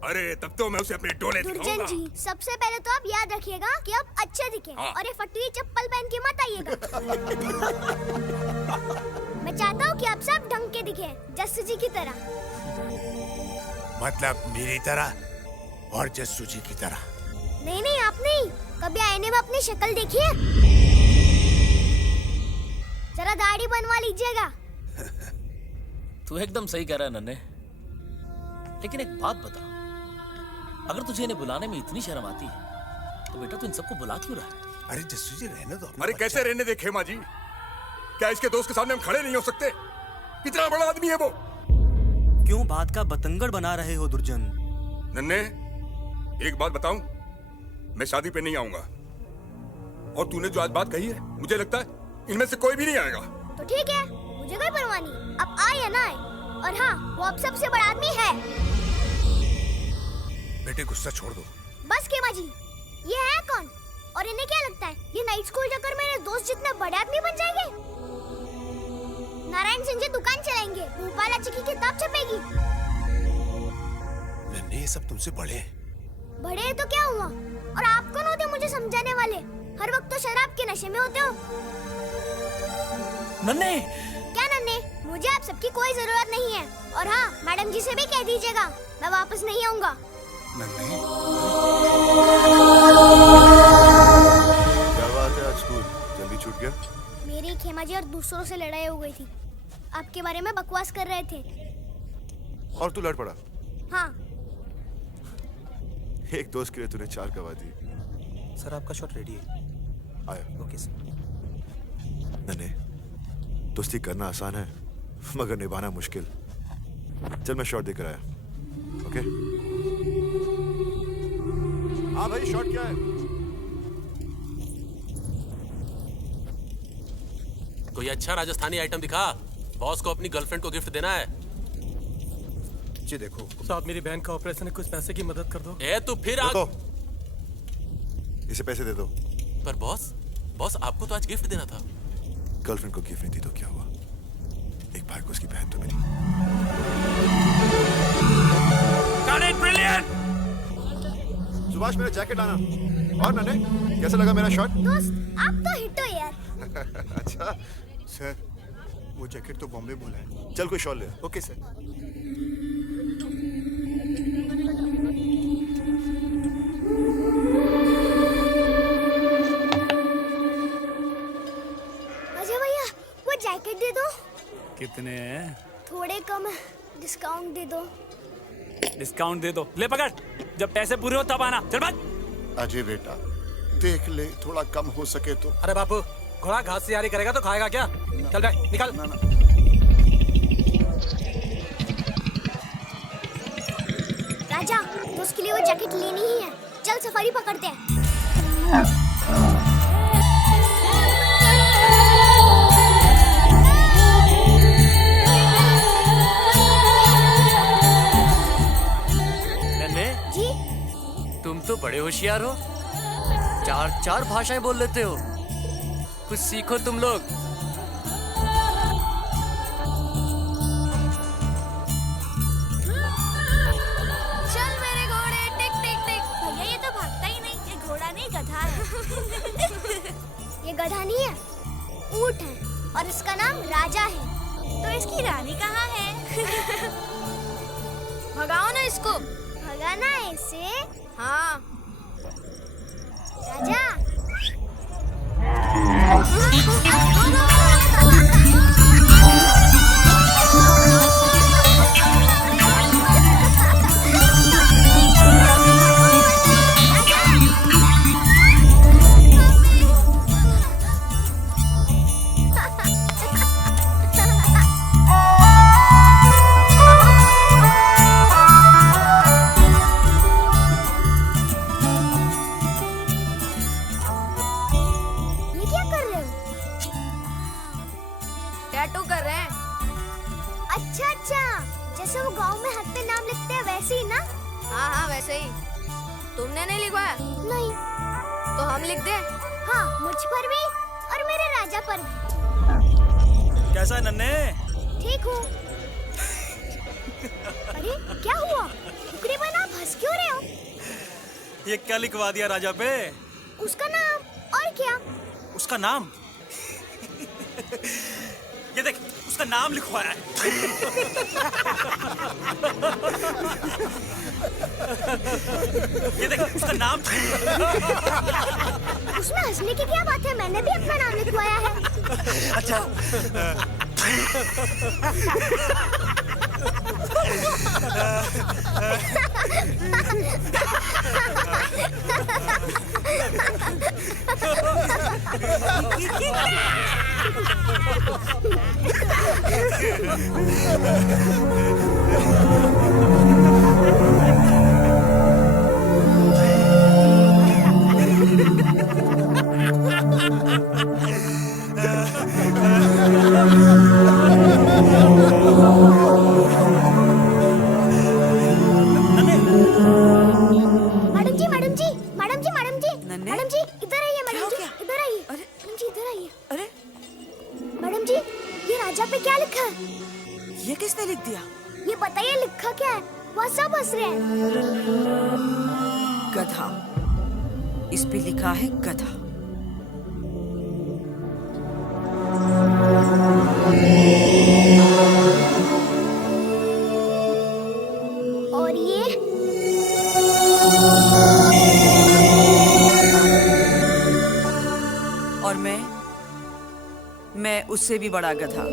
अरे तब तो मैं उसे अपने डोले दुर्जन दिखाऊंगा। जी, सबसे पहले तो आप याद रखिएगा कि आप अच्छे दिखें हाँ। और ये फटी चप्पल पहन के मत आइएगा। मैं चाहता हूँ कि आप सब ढंग के दिखें, जस्सू जी की तरह। मतलब मेरी तरह और जस्सू जी की तरह। नहीं नहीं, आप नहीं। कभी आईने में अपनी शक्ल देखिए, जरा दाढ़ी बनवा लीजिएगा। तू एकदम सही कह रहा है नन्हे, लेकिन एक बात बता, अगर तुझे इन्हें बुलाने में इतनी शर्म आती है तो बेटा तू इन सबको बुला क्यों रहा है? अरे जस्सू जी रहने दो। अरे कैसे रहने दे खेमा जी? क्या इसके दोस्त के सामने हम खड़े नहीं हो सकते? इतना बड़ा आदमी है वो। क्यों बात का बतंगड़ बना रहे हो दुर्जन? नन्हे, एक बात बताऊं, मैं शादी पे नहीं आऊंगा। और तूने जो आज बात कही है, मुझे लगता है इनमें से कोई भी नहीं आएगा। तो ठीक है, मुझे कोई परवाह नहीं, अब आए या ना आए। और हाँ, वो अब सबसे बड़ा आदमी है। बेटे गुस्सा छोड़ दो। बस खेमा जी, ये है कौन? और इन्हें क्या लगता है ये नाइट स्कूल जाकर मेरे दोस्त जितने बड़े आदमी बन जाएंगे? नारायण सिंह जी दुकान चलाएंगे, भोपाल अच्छी की किताब छपेगी। नन्हे, ये सब तुमसे बड़े हैं। बड़े हैं तो क्या हुआ? और आप कौन होते मुझे समझाने वाले? हर वक्त तो शराब के नशे में होते हो। नन्हे, क्या नन्हे? मुझे आप सबकी कोई जरूरत नहीं है। और हाँ, मैडम जी से भी कह दीजिएगा, मैं वापस नहीं आऊंगा। क्या बात है, आज स्कूल जल्दी छूट गया? मेरी खेमा जी और दूसरों से लड़ाई हो गई थी, आपके बारे में बकवास कर रहे थे। और तू लड़ पड़ा? हाँ। एक दोस्त के लिए तूने 4 गवा दी। सर आपका शॉट रेडी है। आया। Okay sir. नन्हे, दोस्ती करना आसान है मगर निभाना मुश्किल। चल मैं शॉट देकर आया। ओके? हाँ भाई, शॉट क्या है? कोई अच्छा राजस्थानी आइटम दिखा, बॉस को अपनी गर्लफ्रेंड को गिफ्ट देना है। जी देखो साहब, मेरी बहन का ऑपरेशन है, कुछ पैसे की मदद कर दो। ए तू फिर आ... इसे पैसे दे दो। पर बॉस आपको तो आज गिफ्ट देना था। गर्लफ्रेंड को गिफ्ट नहीं दी तो क्या हुआ? एक भाई को उसकी बहन तो मिली। ब्रिलियंट! सुभाष, मेरा जैकेट लाना। और नन्हे, कैसा लगा मेरा शॉट? दोस्त, आप तो हिट हो यार। अच्छा सर, वो जैकेट तो बॉम्बे बोला है। चल कोई शॉल ले। Okay sir. अजय भैया, वो जैकेट दे दो। कितने हैं? थोड़े कम है, डिस्काउंट दे दो। डिस्काउंट दे दो। ले पकड़, जब पैसे पूरे हो तब आना। चल भाग। अजय बेटा, देख ले, थोड़ा कम हो सके तो। अरे बापू, घोड़ा घास से यारी करेगा तो खाएगा क्या? चल बैठ, निकल। राजा, तो उसके लिए वो जैकेट लेनी ही है। चल सफारी पकड़ते हैं। नन्हे, जी? तुम तो बड़े होशियार हो। चार भाषाएं बोल लेते हो। कुछ सीखो तुम लोग। चल मेरे घोड़े, टिक टिक टिक। भैया ये तो भागता ही नहीं, ये घोड़ा नहीं गधा है। ये गधा नहीं है, ऊंट है और इसका नाम राजा है। तो इसकी रानी कहाँ है? भगाओ ना इसको। भगाना है इसे? हाँ। राजा। टैटू कर रहे हैं। अच्छा, जैसे वो गांव में हाथ पे नाम लिखते हैं वैसे ही ना? हाँ वैसे ही। तुमने नहीं लिखवाया? नहीं। तो हम लिख दें? हाँ, मुझ पर भी और मेरे राजा पर भी। कैसा है नन्हे? ठीक हूँ। अरे क्या हुआ? टुकड़े बना हंस क्यों रहे हो? ये क्या लिखवा दिया राजा पे? उसका नाम। और क्या? उसका नाम? ये देख, उसका नाम लिखवाया है। ये देख, उसका नाम। उसमें हंसने की क्या बात है? मैंने भी अपना नाम लिखवाया है। अच्छा। मैडम जी इधर आइए। मैडम जी इधर आइए। अरे मैडम जी इधर आइए। अरे मैडम जी, ये राजा पे क्या लिखा है? ये किसने लिख दिया? ये बताइए लिखा क्या है? वहाँ सब हंस रहे हैं। गधा। इस पे लिखा है गधा। और ये और मैं उससे भी बड़ा गधा।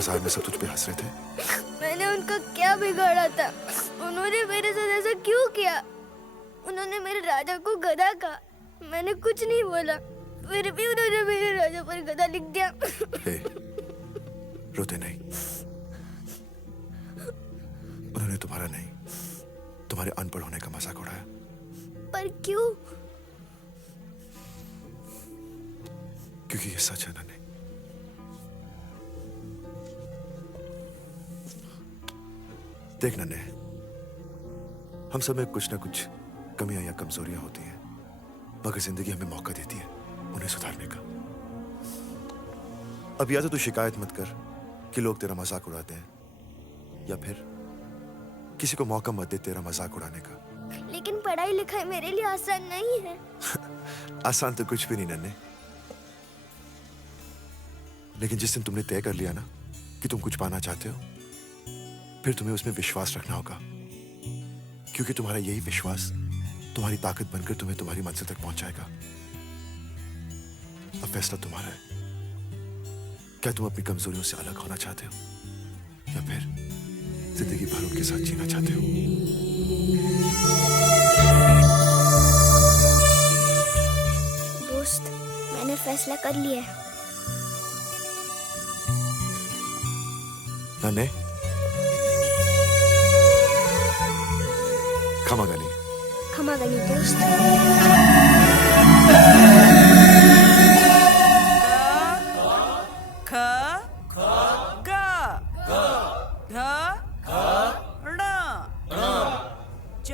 बाजार में सब तुझ पे हंस रहे थे? मैंने उनका क्या बिगाड़ा था? उन्होंने मेरे साथ ऐसा क्यों किया? उन्होंने मेरे राजा को गधा कहा। मैंने कुछ नहीं बोला, फिर भी उन्होंने मेरे राजा पर गधा लिख दिया। हे, रोते नहीं। उन्होंने तुम्हारा नहीं, तुम्हारे अनपढ़ होने का मजाक उड़ाया। पर क्यों? क्योंकि ये सच है नन्हे। देख नन्हे, हम सब में कुछ ना कुछ कमियां या कमजोरियां होती हैं, मगर जिंदगी हमें मौका देती है उन्हें सुधारने का। अब या तो तू शिकायत मत कर कि लोग तेरा मजाक उड़ाते हैं, या फिर किसी को मौका मत दे तेरा मजाक उड़ाने का। लेकिन पढ़ाई लिखाई मेरे लिए आसान नहीं है। आसान तो कुछ भी नहीं नन्हे, लेकिन जिस दिन तुमने तय कर लिया ना कि तुम कुछ पाना चाहते हो, फिर तुम्हें उसमें विश्वास रखना होगा, क्योंकि तुम्हारा यही विश्वास तुम्हारी ताकत बनकर तुम्हें तुम्हारी मंजिल तक पहुंचाएगा। अब फैसला तुम्हारा है। क्या तुम अपनी कमजोरियों से अलग होना चाहते हो, या फिर जिंदगी भर उनके साथ जीना चाहते हो? दोस्त, मैंने फैसला कर लिया है। नन्हे, क्षमा गनी। क्षमा गनी दोस्त। ख ग ध ण च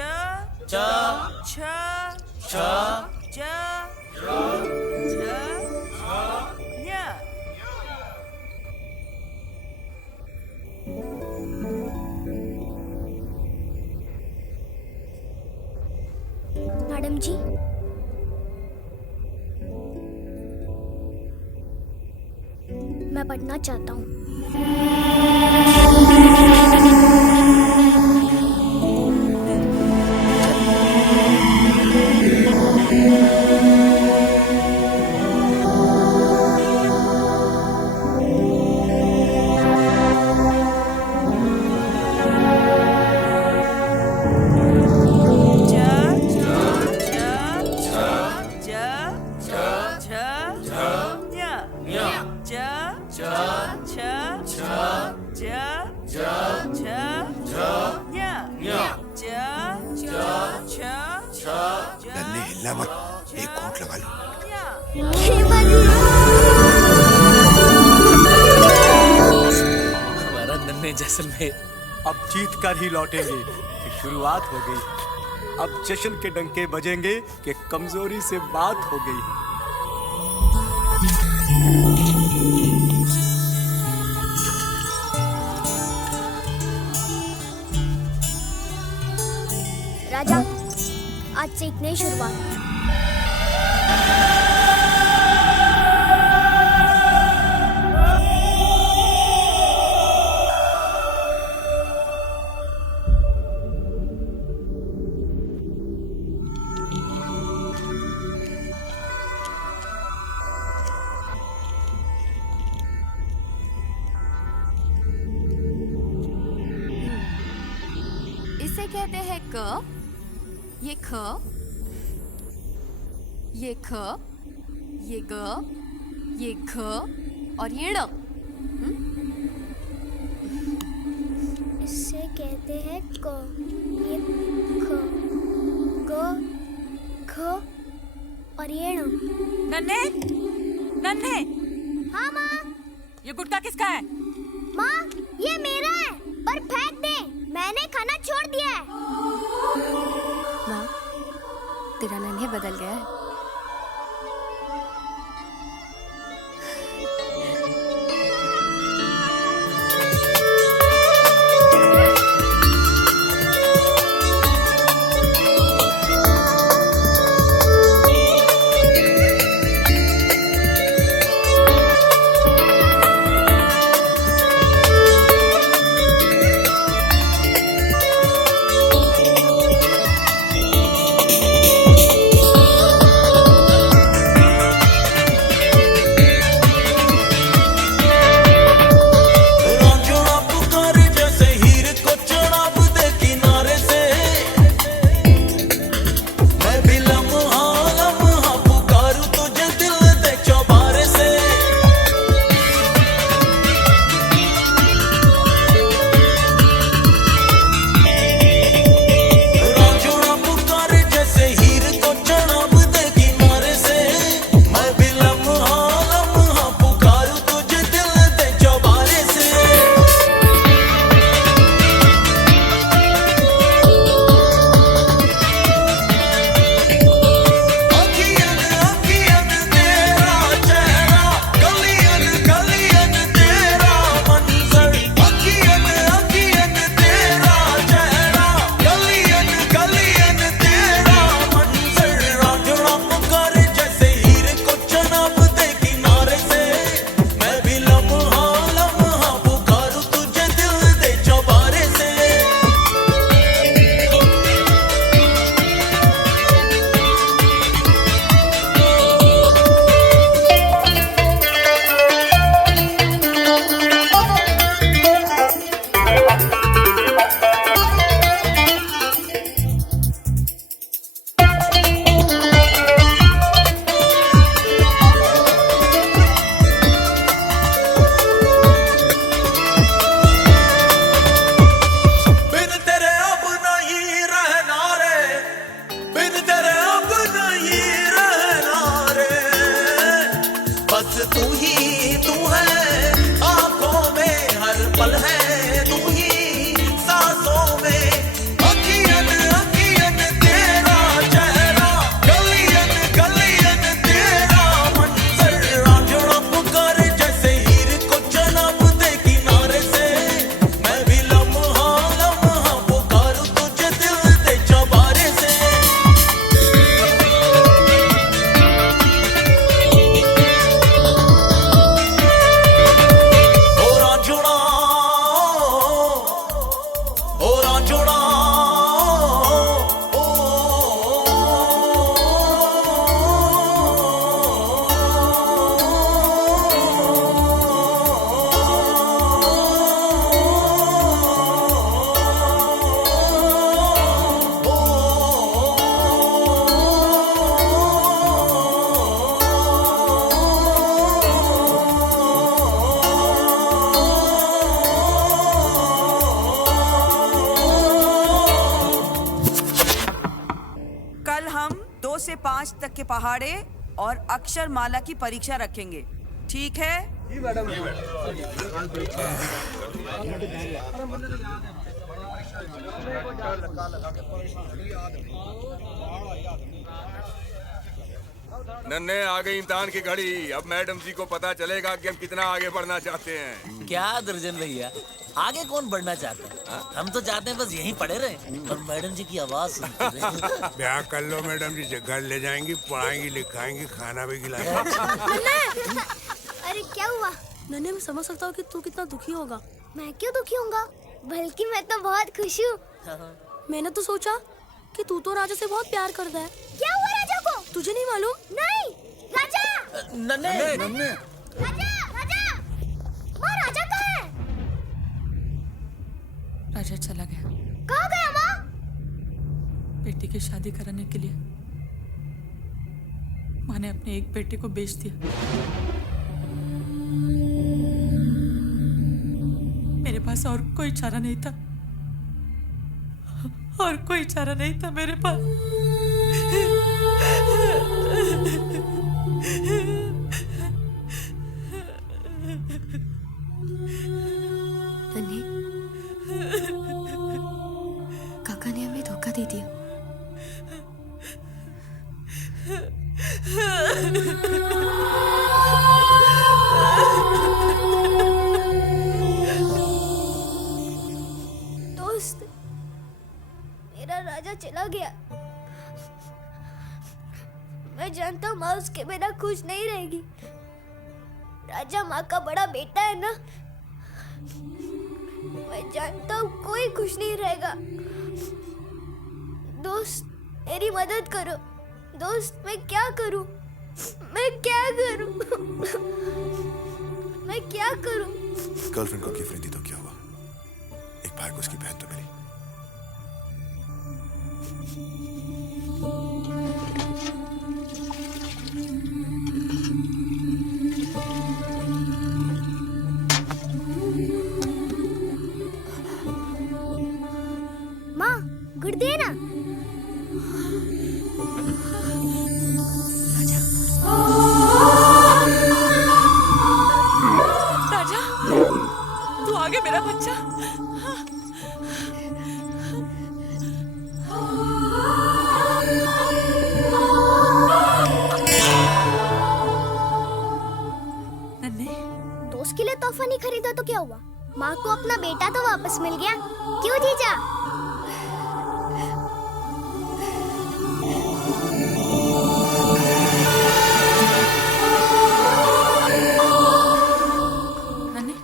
छ ज य। मैडम जी, मैं पढ़ना चाहता हूँ। नन्हे, हिलना मत, एक घूंट लगा लो। हमारा नन्हे जैसलमेर अब जीत कर ही लौटेंगे कि शुरुआत हो गई। अब जश्न के डंके बजेंगे कि कमजोरी से बात हो गई। राजा, आज से एक नई शुरुआत। इसे कहते हैं क, ये ख, ये ख, ये ग, ये घ और ये ड़। इसे कहते हैं क, ये ख, ग, ख और ये ण। नन्हे, नन्हे, हाँ माँ। ये गुटखा किसका है? माँ, ये मेरा है, पर फेंक दे, मैंने खाना छोड़ दिया है। माँ, तेरा नन्हे बदल गया है। तू ही तू है, आंखों में हर पल है तू ही, सांसों में अखियन अखियन तेरा चेहरा, गलियन गलियन तेरा मंजर, रांझना पुकार जैसे हीर को जन्म दे किनारे से, मैं भी लम्हा लम्हा पुकारूं तुझे दिल दे चौबारे से। कल हम 2 से 5 तक के पहाड़े और अक्षर माला की परीक्षा रखेंगे, ठीक है? जी मैडम। नन्हे आ गई इम्तिहान की घड़ी। अब मैडम जी को पता चलेगा कि हम कितना आगे बढ़ना चाहते हैं। क्या दर्जन भैया, आगे कौन बढ़ना चाहता है? हम तो चाहते हैं बस यहीं पड़े रहे और मैडम जी की आवाज सुनते रहे। ब्याह कर लो मैडम जी, से घर ले जाएंगी, पढ़ाएंगी, लिखाएंगी, खाना भी खिलाएंगी। अरे क्या हुआ? नन्हे, मैं समझ सकता हूँ कि तू कितना दुखी होगा। मैं क्यों दुखी होऊंगा? बल्कि मैं तो बहुत खुश हूँ। मैंने तो सोचा कि तू तो राजा से बहुत प्यार करता है। क्या हुआ राजा को? तुझे नहीं मालूम? नहीं। राजा! नन्हे! राजा! राजा! माँ, राजा कहाँ है? राजा चला गया। कहाँ गया माँ? बेटी की शादी कराने के लिए माँ ने अपने एक बेटे को बेच दिया। मेरे पास और कोई चारा नहीं था, और कोई चारा नहीं था मेरे पास। नन्हे, काका ने हमें धोखा दे दिया। दोस्त, मेरा राजा चला गया। मैं जानता हूँ माँ उसके बिना खुश नहीं रहेगी। राजा माँ का बड़ा बेटा है ना। मैं जानता हूँ कोई खुश नहीं रहेगा। दोस्त, मेरी मदद करो। दोस्त, मैं क्या करूँ? मैं क्या करूँ? मैं क्या करूँ? गर्लफ्रेंड को गिफ्ट नहीं दी तो क्या हुआ? एक भाई को उसकी बहन तो मिली। माँ, गुड़ दे ना। राजा, तू आ गया मेरा बच्चा। नन्हे, दोस्त के लिए तोहफा नहीं खरीदा तो क्या हुआ? माँ को अपना बेटा तो वापस मिल गया। क्यों जीजा? नन्हे,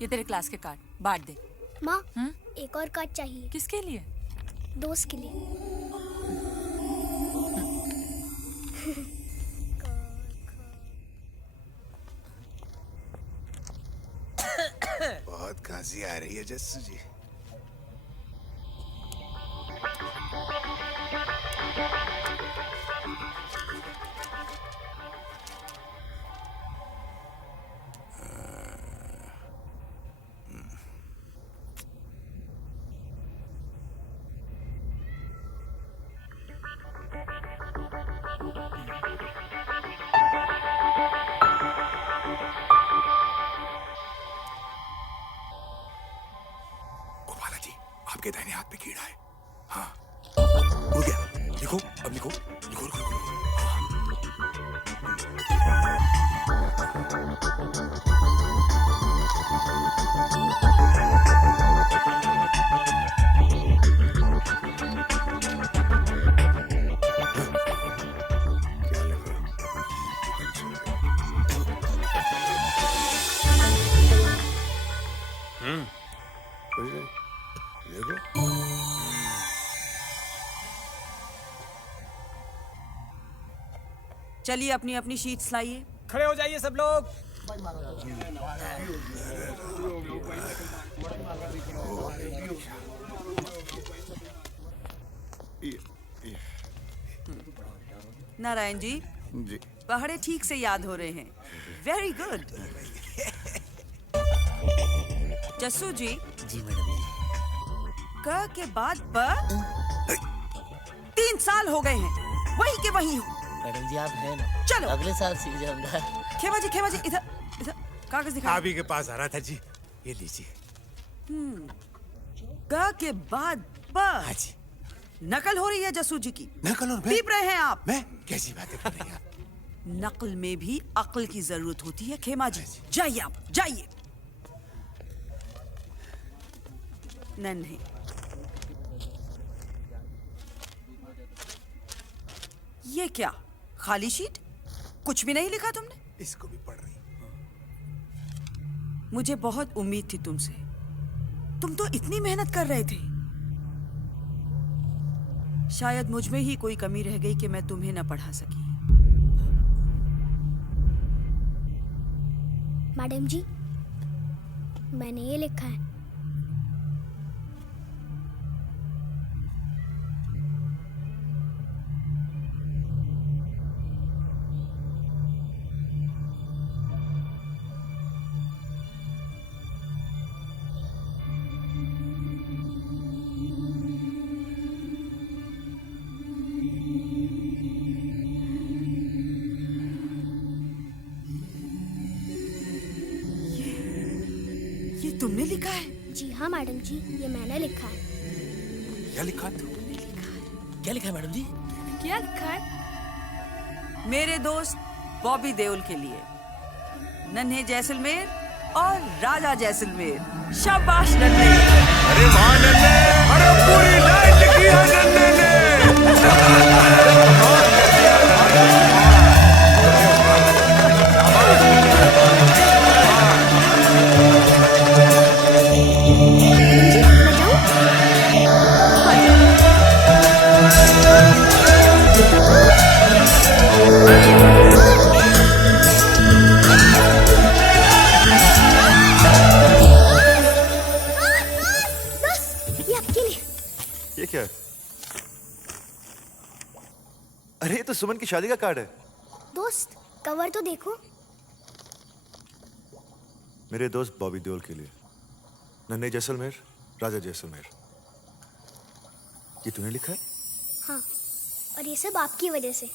ये तेरे क्लास के कार्ड बांट दे। माँ, एक और कार्ड चाहिए। किसके लिए? दोस्त के लिए। बहुत खांसी आ रही है जस्सू जी। चलिए अपनी अपनी शीट्स लाइए। खड़े हो जाइए सब लोग। नारायण जी, पहाड़े ठीक से याद हो रहे हैं। Very good. जस्सू जी। जी मैडम। क के बाद ब 3 साल हो गए हैं, वही के वही हूँ। मैडम जी आप हैं ना, चलो अगले साल सीख जाऊंगा। खेमा जी इधर इधर कागज दिखा। आप ही के पास आ रहा था जी, ये लीजिए। क के बाद ब। हाँ जी। नकल हो रही है जस्सू जी की। नकल? और पीप रहे हैं आप। मैं कैसी बातें कर रही हैं आप? नकल में भी अक्ल की जरूरत होती है खेमा जी। जाइए आप, जाइए। नन्हे, ये क्या खाली शीट? कुछ भी नहीं लिखा तुमने? इसको भी पढ़ रही। मुझे बहुत उम्मीद थी तुमसे। तुम तो इतनी मेहनत कर रहे थे। शायद मुझ में ही कोई कमी रह गई कि मैं तुम्हें न पढ़ा सकी। मैडम जी, मैंने ये लिखा है। तुमने लिखा है? जी हाँ मैडम जी, ये मैंने लिखा है। क्या लिखा है? क्या लिखा है मैडम जी? क्या लिखा है? मेरे दोस्त बॉबी देओल के लिए, नन्हे जैसलमेर और राजा जैसलमेर। शाबाश नन्हे। अरे वाह नन्हे, अरे पूरी लाइन लिखी है नन्हे ने। ये क्या है? अरे ये तो सुमन की शादी का कार्ड है। दोस्त, कवर तो देखो। मेरे दोस्त बॉबी देओल के लिए, नन्हे जैसलमेर, राजा जैसलमेर। ये तूने लिखा है? हाँ, और ये सब आपकी वजह से।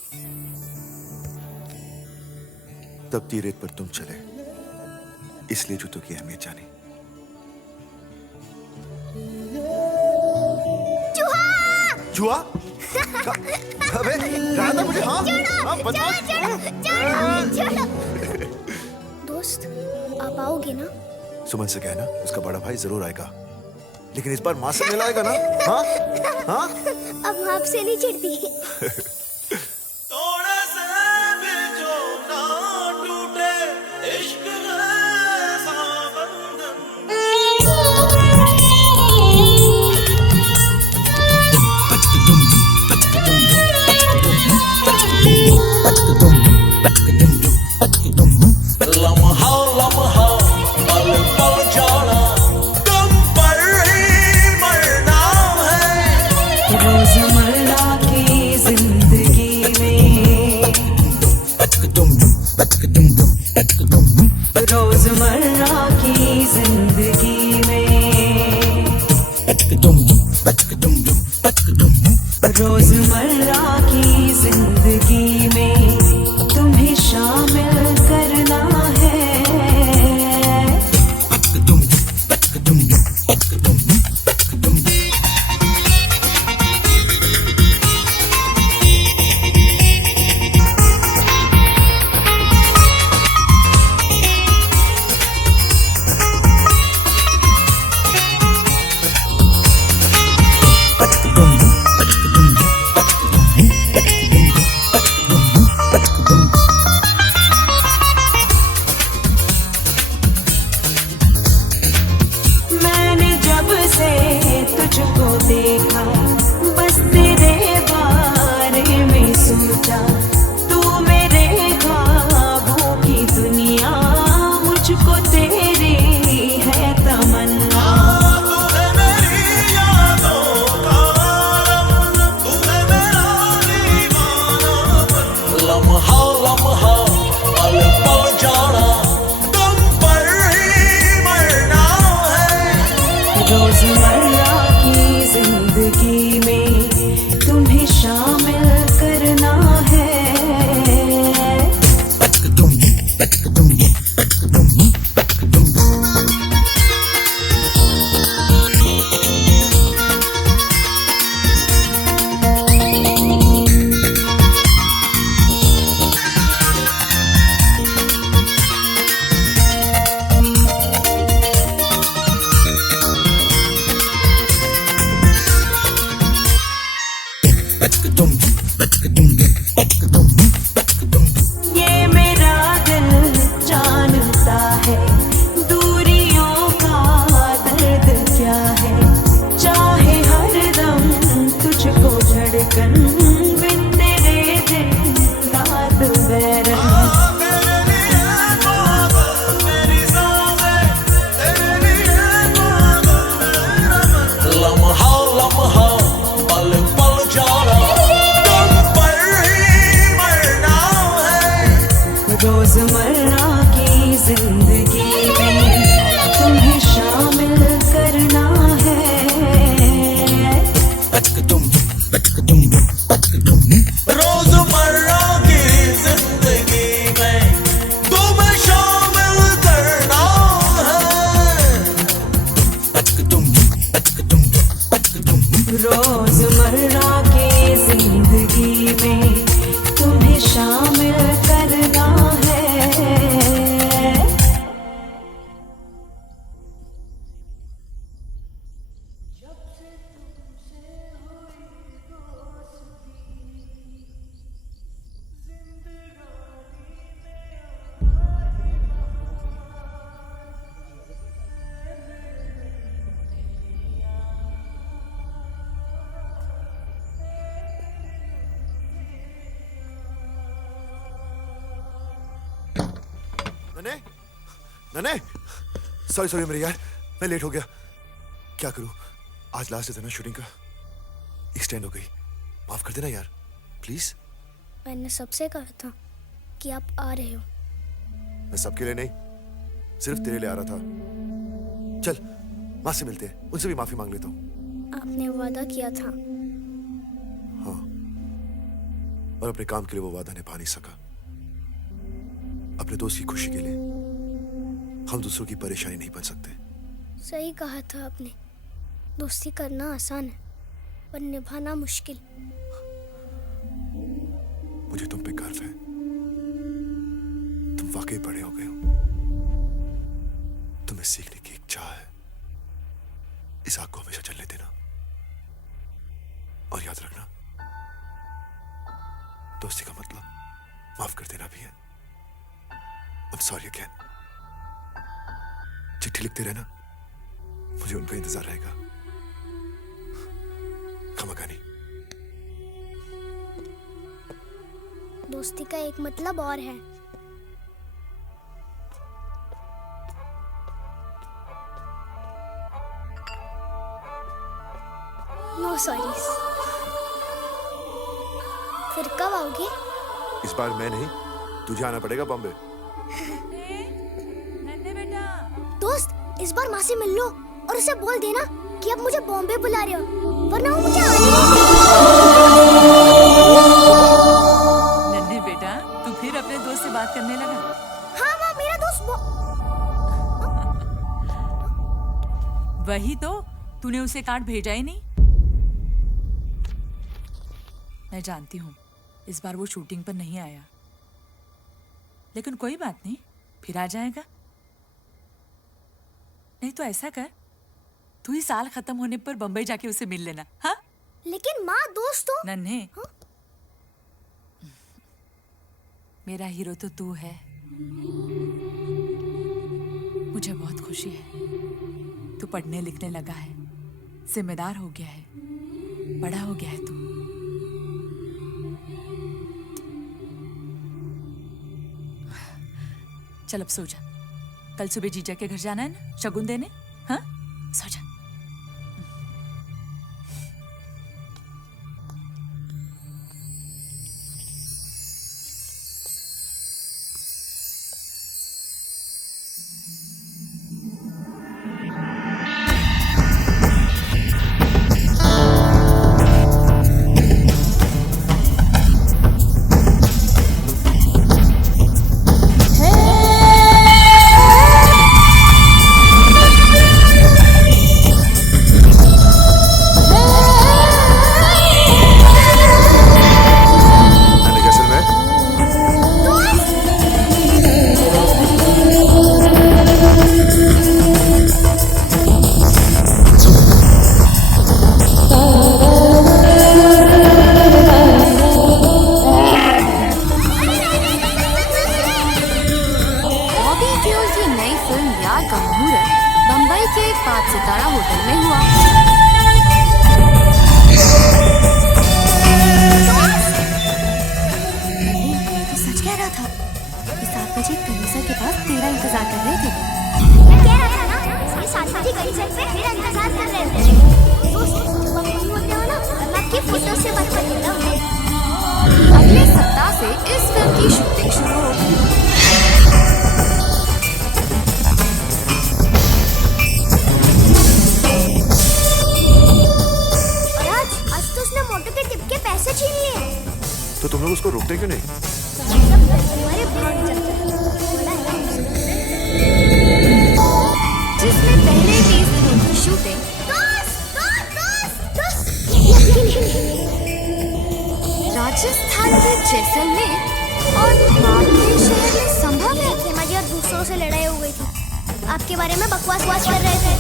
तपती रेत पर तुम चले, इसलिए जूतों की अहमियत जानी। जुआ? अबे राधा मुझे। हाँ हाँ बदमाश। दोस्त, आप आओगे ना? सुमन से कहना उसका बड़ा भाई जरूर आएगा, लेकिन इस बार माँ से मिला आएगा ना? हाँ हाँ। अब माँ आपसे नहीं चिढ़ती। लम्हा लम्हा पल पल जाना तुम पर ही मरना है। रोजमर्रा की जिंदगी में, रोजमर्रा की जिंदगी में, रोजमर्रा की जिंदगी में तुम्हें शामिल करना है। मैंने जब से तुझको देखा, बस तेरे बारे में सोचा। तू मेरे जाना, तुम पर ही मरना है। रोजमर्रा की जिंदगी में तुम्हें शामिल करना है। ये मेरा दिल जानता है दूरियों का दर्द क्या है। चाहे हरदम तुझको धड़कन, बिन तेरे दिन रात बैरन। लम्हा लम्हा पल पल जाना, तुम पर ही मरना है। रोजमर्रा की जिंदगी में तुम्हें शामिल करना है। रोजमर्रा की जिंदगी में तुम्हें शामिल करना है। रोजमर्रा की जिंदगी में तुम्हें शामिल करना है। नन्हे, नन्हे, सॉरी सॉरी मेरे यार, मैं लेट हो गया। क्या करूं, आज लास्ट डे था ना शूटिंग का, एक्सटेंड हो गई। माफ कर देना यार, प्लीज। मैंने सबसे कहा था कि आप आ रहे हो। मैं सबके लिए नहीं, सिर्फ तेरे लिए आ रहा था। चल माँ से मिलते हैं, उनसे भी माफी मांग लेता हूँ। आपने वादा किया था। हाँ, और अपने काम के लिए वो वादा निभा नहीं सका। अपने दोस्त की खुशी के लिए हम दूसरों की परेशानी नहीं बन सकते। सही कहा था आपने, दोस्ती करना आसान है पर निभाना मुश्किल। मुझे तुम पे गर्व है, तुम वाकई बड़े हो गए हो। तुम्हें सीखने की एक चाह है, इस आग को हमेशा जलने देना। और याद रखना, दोस्ती का मतलब माफ कर देना भी है। I'm sorry again। चिट्ठी लिखते रहना, मुझे उनका इंतजार रहेगा। खमागानी। दोस्ती का एक मतलब और है। No sorries. फिर कब आओगे? इस बार मैं नहीं, तुझे आना पड़ेगा बॉम्बे। दोस्त, इस बार माँ से मिल लो और उसे बोल देना कि अब मुझे बॉम्बे बुला रहे हो, वरना वो मुझे आने नहीं देगी। नन्हे बेटा, तू फिर अपने दोस्त से बात करने लगा? हाँ माँ, मेरा दोस्त वही तो, तूने उसे कार्ड भेजा ही नहीं। मैं जानती हूँ इस बार वो शूटिंग पर नहीं आया, लेकिन कोई बात नहीं, फिर आ जाएगा। नहीं तो ऐसा कर, तू ही साल खत्म होने पर बंबई जाके उसे मिल लेना। हाँ? लेकिन माँ, दोस्त तो नन्हे, मेरा हीरो तो तू है। मुझे बहुत खुशी है, तू पढ़ने लिखने लगा है, जिम्मेदार हो गया है, बड़ा हो गया है तू। चल अब सो जा, कल सुबह जीजा के घर जाना है ना शगुन देने। हाँ, सो जा। कह रहा था कि 7 बजे कनीसर के पास तेरा इंतजार कर रहे थे। मैं कह रहा था ना, ये 7 बजे कनीसर पे मेरा इंतजार कर रहे थे। जब आप वहीं होते हो ना, मैं आपकी फोटो से बात कर लेता हूँ। अगले सप्ताह से इस फिल्म की शूटिंग शुरू होगी। पैसे छीन लिए। तो तुम लोग उसको रोकते क्यों नहीं? जिसमें पहले 20 दिनों की शूटिंग राजस्थान के जैसलमेर और बाकी शहर में संभव है। खेमाजी और दूसरों से लड़ाई हो गई थी, आपके बारे में बकवास कर रहे थे।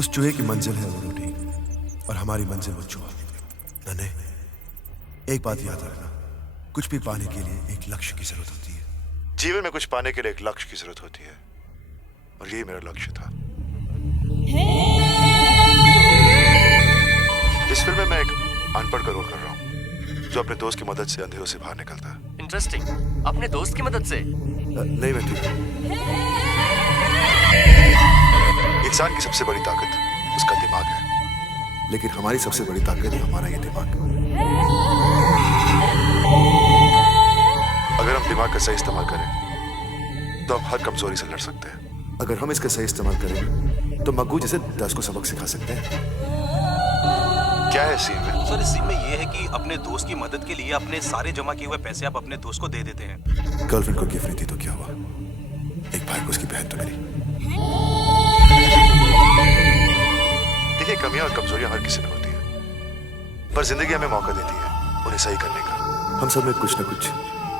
उस चूहे की मंजिल है वो रोटी और हमारी मंजिल वो चूहा। नन्हे, एक बात याद रखना, कुछ भी पाने के लिए एक लक्ष्य की जरूरत होती है। जीवन में कुछ पाने के लिए एक लक्ष्य की जरूरत होती है और यही मेरा लक्ष्य था। इस फिल्म में मैं एक अनपढ़ का रोल कर रहा हूँ जो अपने दोस्त की मदद से अंधेरों से बाहर निकलता है। इंटरेस्टिंग। अपने दोस्त की मदद से? नहीं मैं ठीक। इंसान की सबसे बड़ी ताकत उसका दिमाग है, लेकिन हमारी सबसे बड़ी ताकत है हमारा ये दिमाग। अगर हम दिमाग का सही इस्तेमाल करें तो हम हर कमजोरी से लड़ सकते हैं। अगर हम इसका सही इस्तेमाल करें तो मग्गू जैसे 10 को सबक सिखा सकते हैं। क्या है सीन में? सर, इस सीन में ये है कि अपने दोस्त की मदद के लिए अपने सारे जमा किए हुए पैसे आप अपने दोस्त को दे देते हैं। गर्लफ्रेंड को गिफ्ट नहीं दी तो क्या हुआ? एक भाई को उसकी बहन तो मिली। देखिए, कमियां और कमजोरियां हर किसी में होती हैं, पर जिंदगी हमें मौका देती है उन्हें सही करने का। हम सब में कुछ न कुछ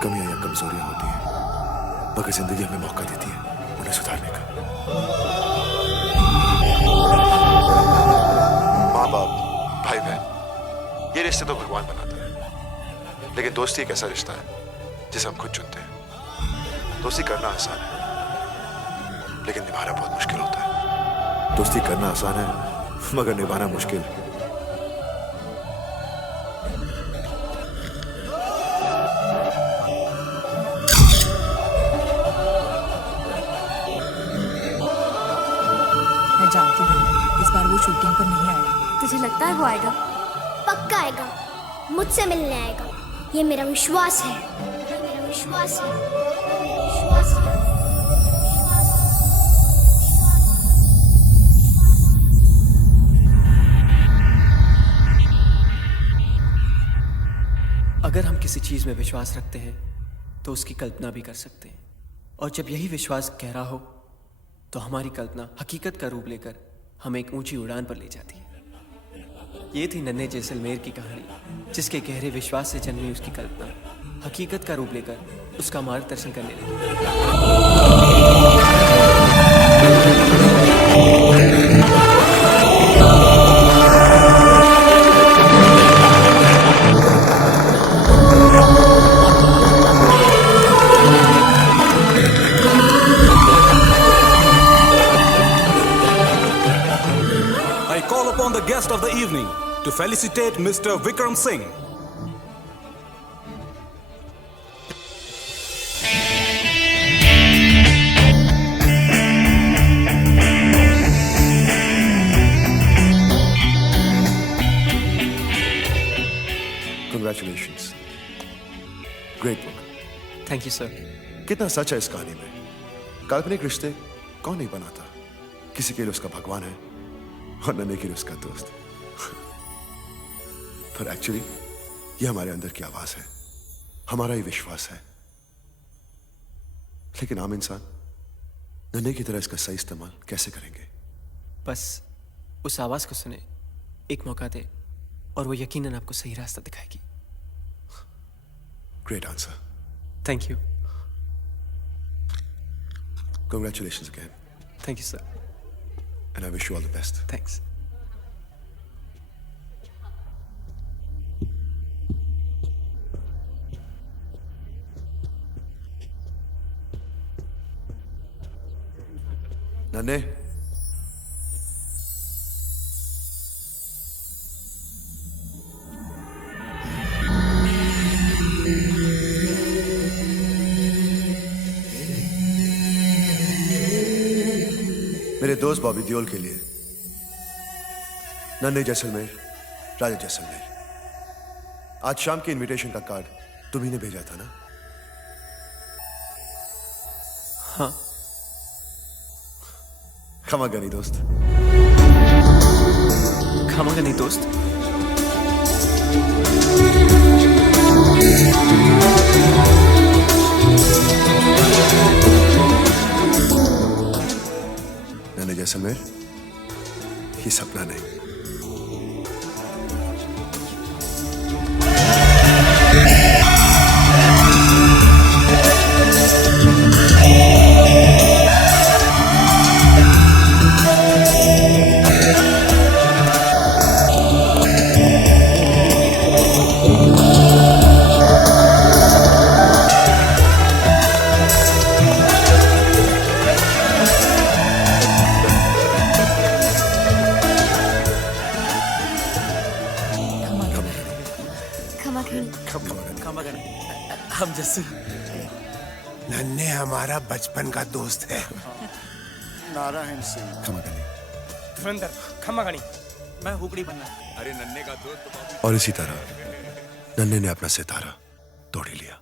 कमियां या कमजोरियां होती हैं, मगर जिंदगी हमें मौका देती है उन्हें सुधारने का। माँ बाप, भाई बहन, ये रिश्ते तो भगवान बनाता है, लेकिन दोस्ती एक ऐसा रिश्ता है जिसे हम खुद चुनते हैं। दोस्ती करना आसान है, लेकिन निभाना बहुत मुश्किल होता है। दोस्ती करना आसान है मगर निभाना मुश्किल। मैं जानती हूँ इस बार वो शूटिंग पर नहीं आएगा। तुझे लगता है वो आएगा? पक्का आएगा, मुझसे मिलने आएगा, ये मेरा विश्वास है। ये मेरा विश्वास है। विश्वास है। अगर हम किसी चीज में विश्वास रखते हैं तो उसकी कल्पना भी कर सकते हैं, और जब यही विश्वास गहरा हो तो हमारी कल्पना हकीकत का रूप लेकर हमें एक ऊंची उड़ान पर ले जाती है। ये थी नन्हे जैसलमेर की कहानी, जिसके गहरे विश्वास से जन्मी उसकी कल्पना हकीकत का रूप लेकर उसका मार्गदर्शन करने लगी। The guest of the evening to felicitate Mr. Vikram Singh. Congratulations. Great book. Thank you, sir. कितना सच है इस कहानी में। काल्पनिक रिश्ते कौन नहीं बनाता? किसी के लिए उसका भगवान है और नन्हे के लिए उसका दोस्त। पर एक्चुअली ये हमारे अंदर की आवाज है, हमारा ही विश्वास है। लेकिन आम इंसान नन्हे की तरह इसका सही इस्तेमाल कैसे करेंगे? बस उस आवाज को सुने, एक मौका दे और वो यकीनन आपको सही रास्ता दिखाएगी। Great answer. Thank you. Congratulations again. Thank you, sir. And I wish you all the best. Thanks. नन्हे, मेरे दोस्त बॉबी देओल के लिए नन्हे जैसलमेर, राजा जैसलमेर। आज शाम के इनविटेशन का कार्ड तुम्ही ने भेजा था ना? हाँ। खमागनी दोस्त। खमागनी दोस्त। नन्हे जैसलमेर, ये सपना नहीं। हम जैसे नन्हे हमारा बचपन का दोस्त है। नारायण सिंह। खमागनी। धुरंधर खमागनी। मैं हुगड़ी बनना। अरे नन्हे का दोस्त और इसी तरह नन्हे ने अपना सितारा तोड़ ही लिया।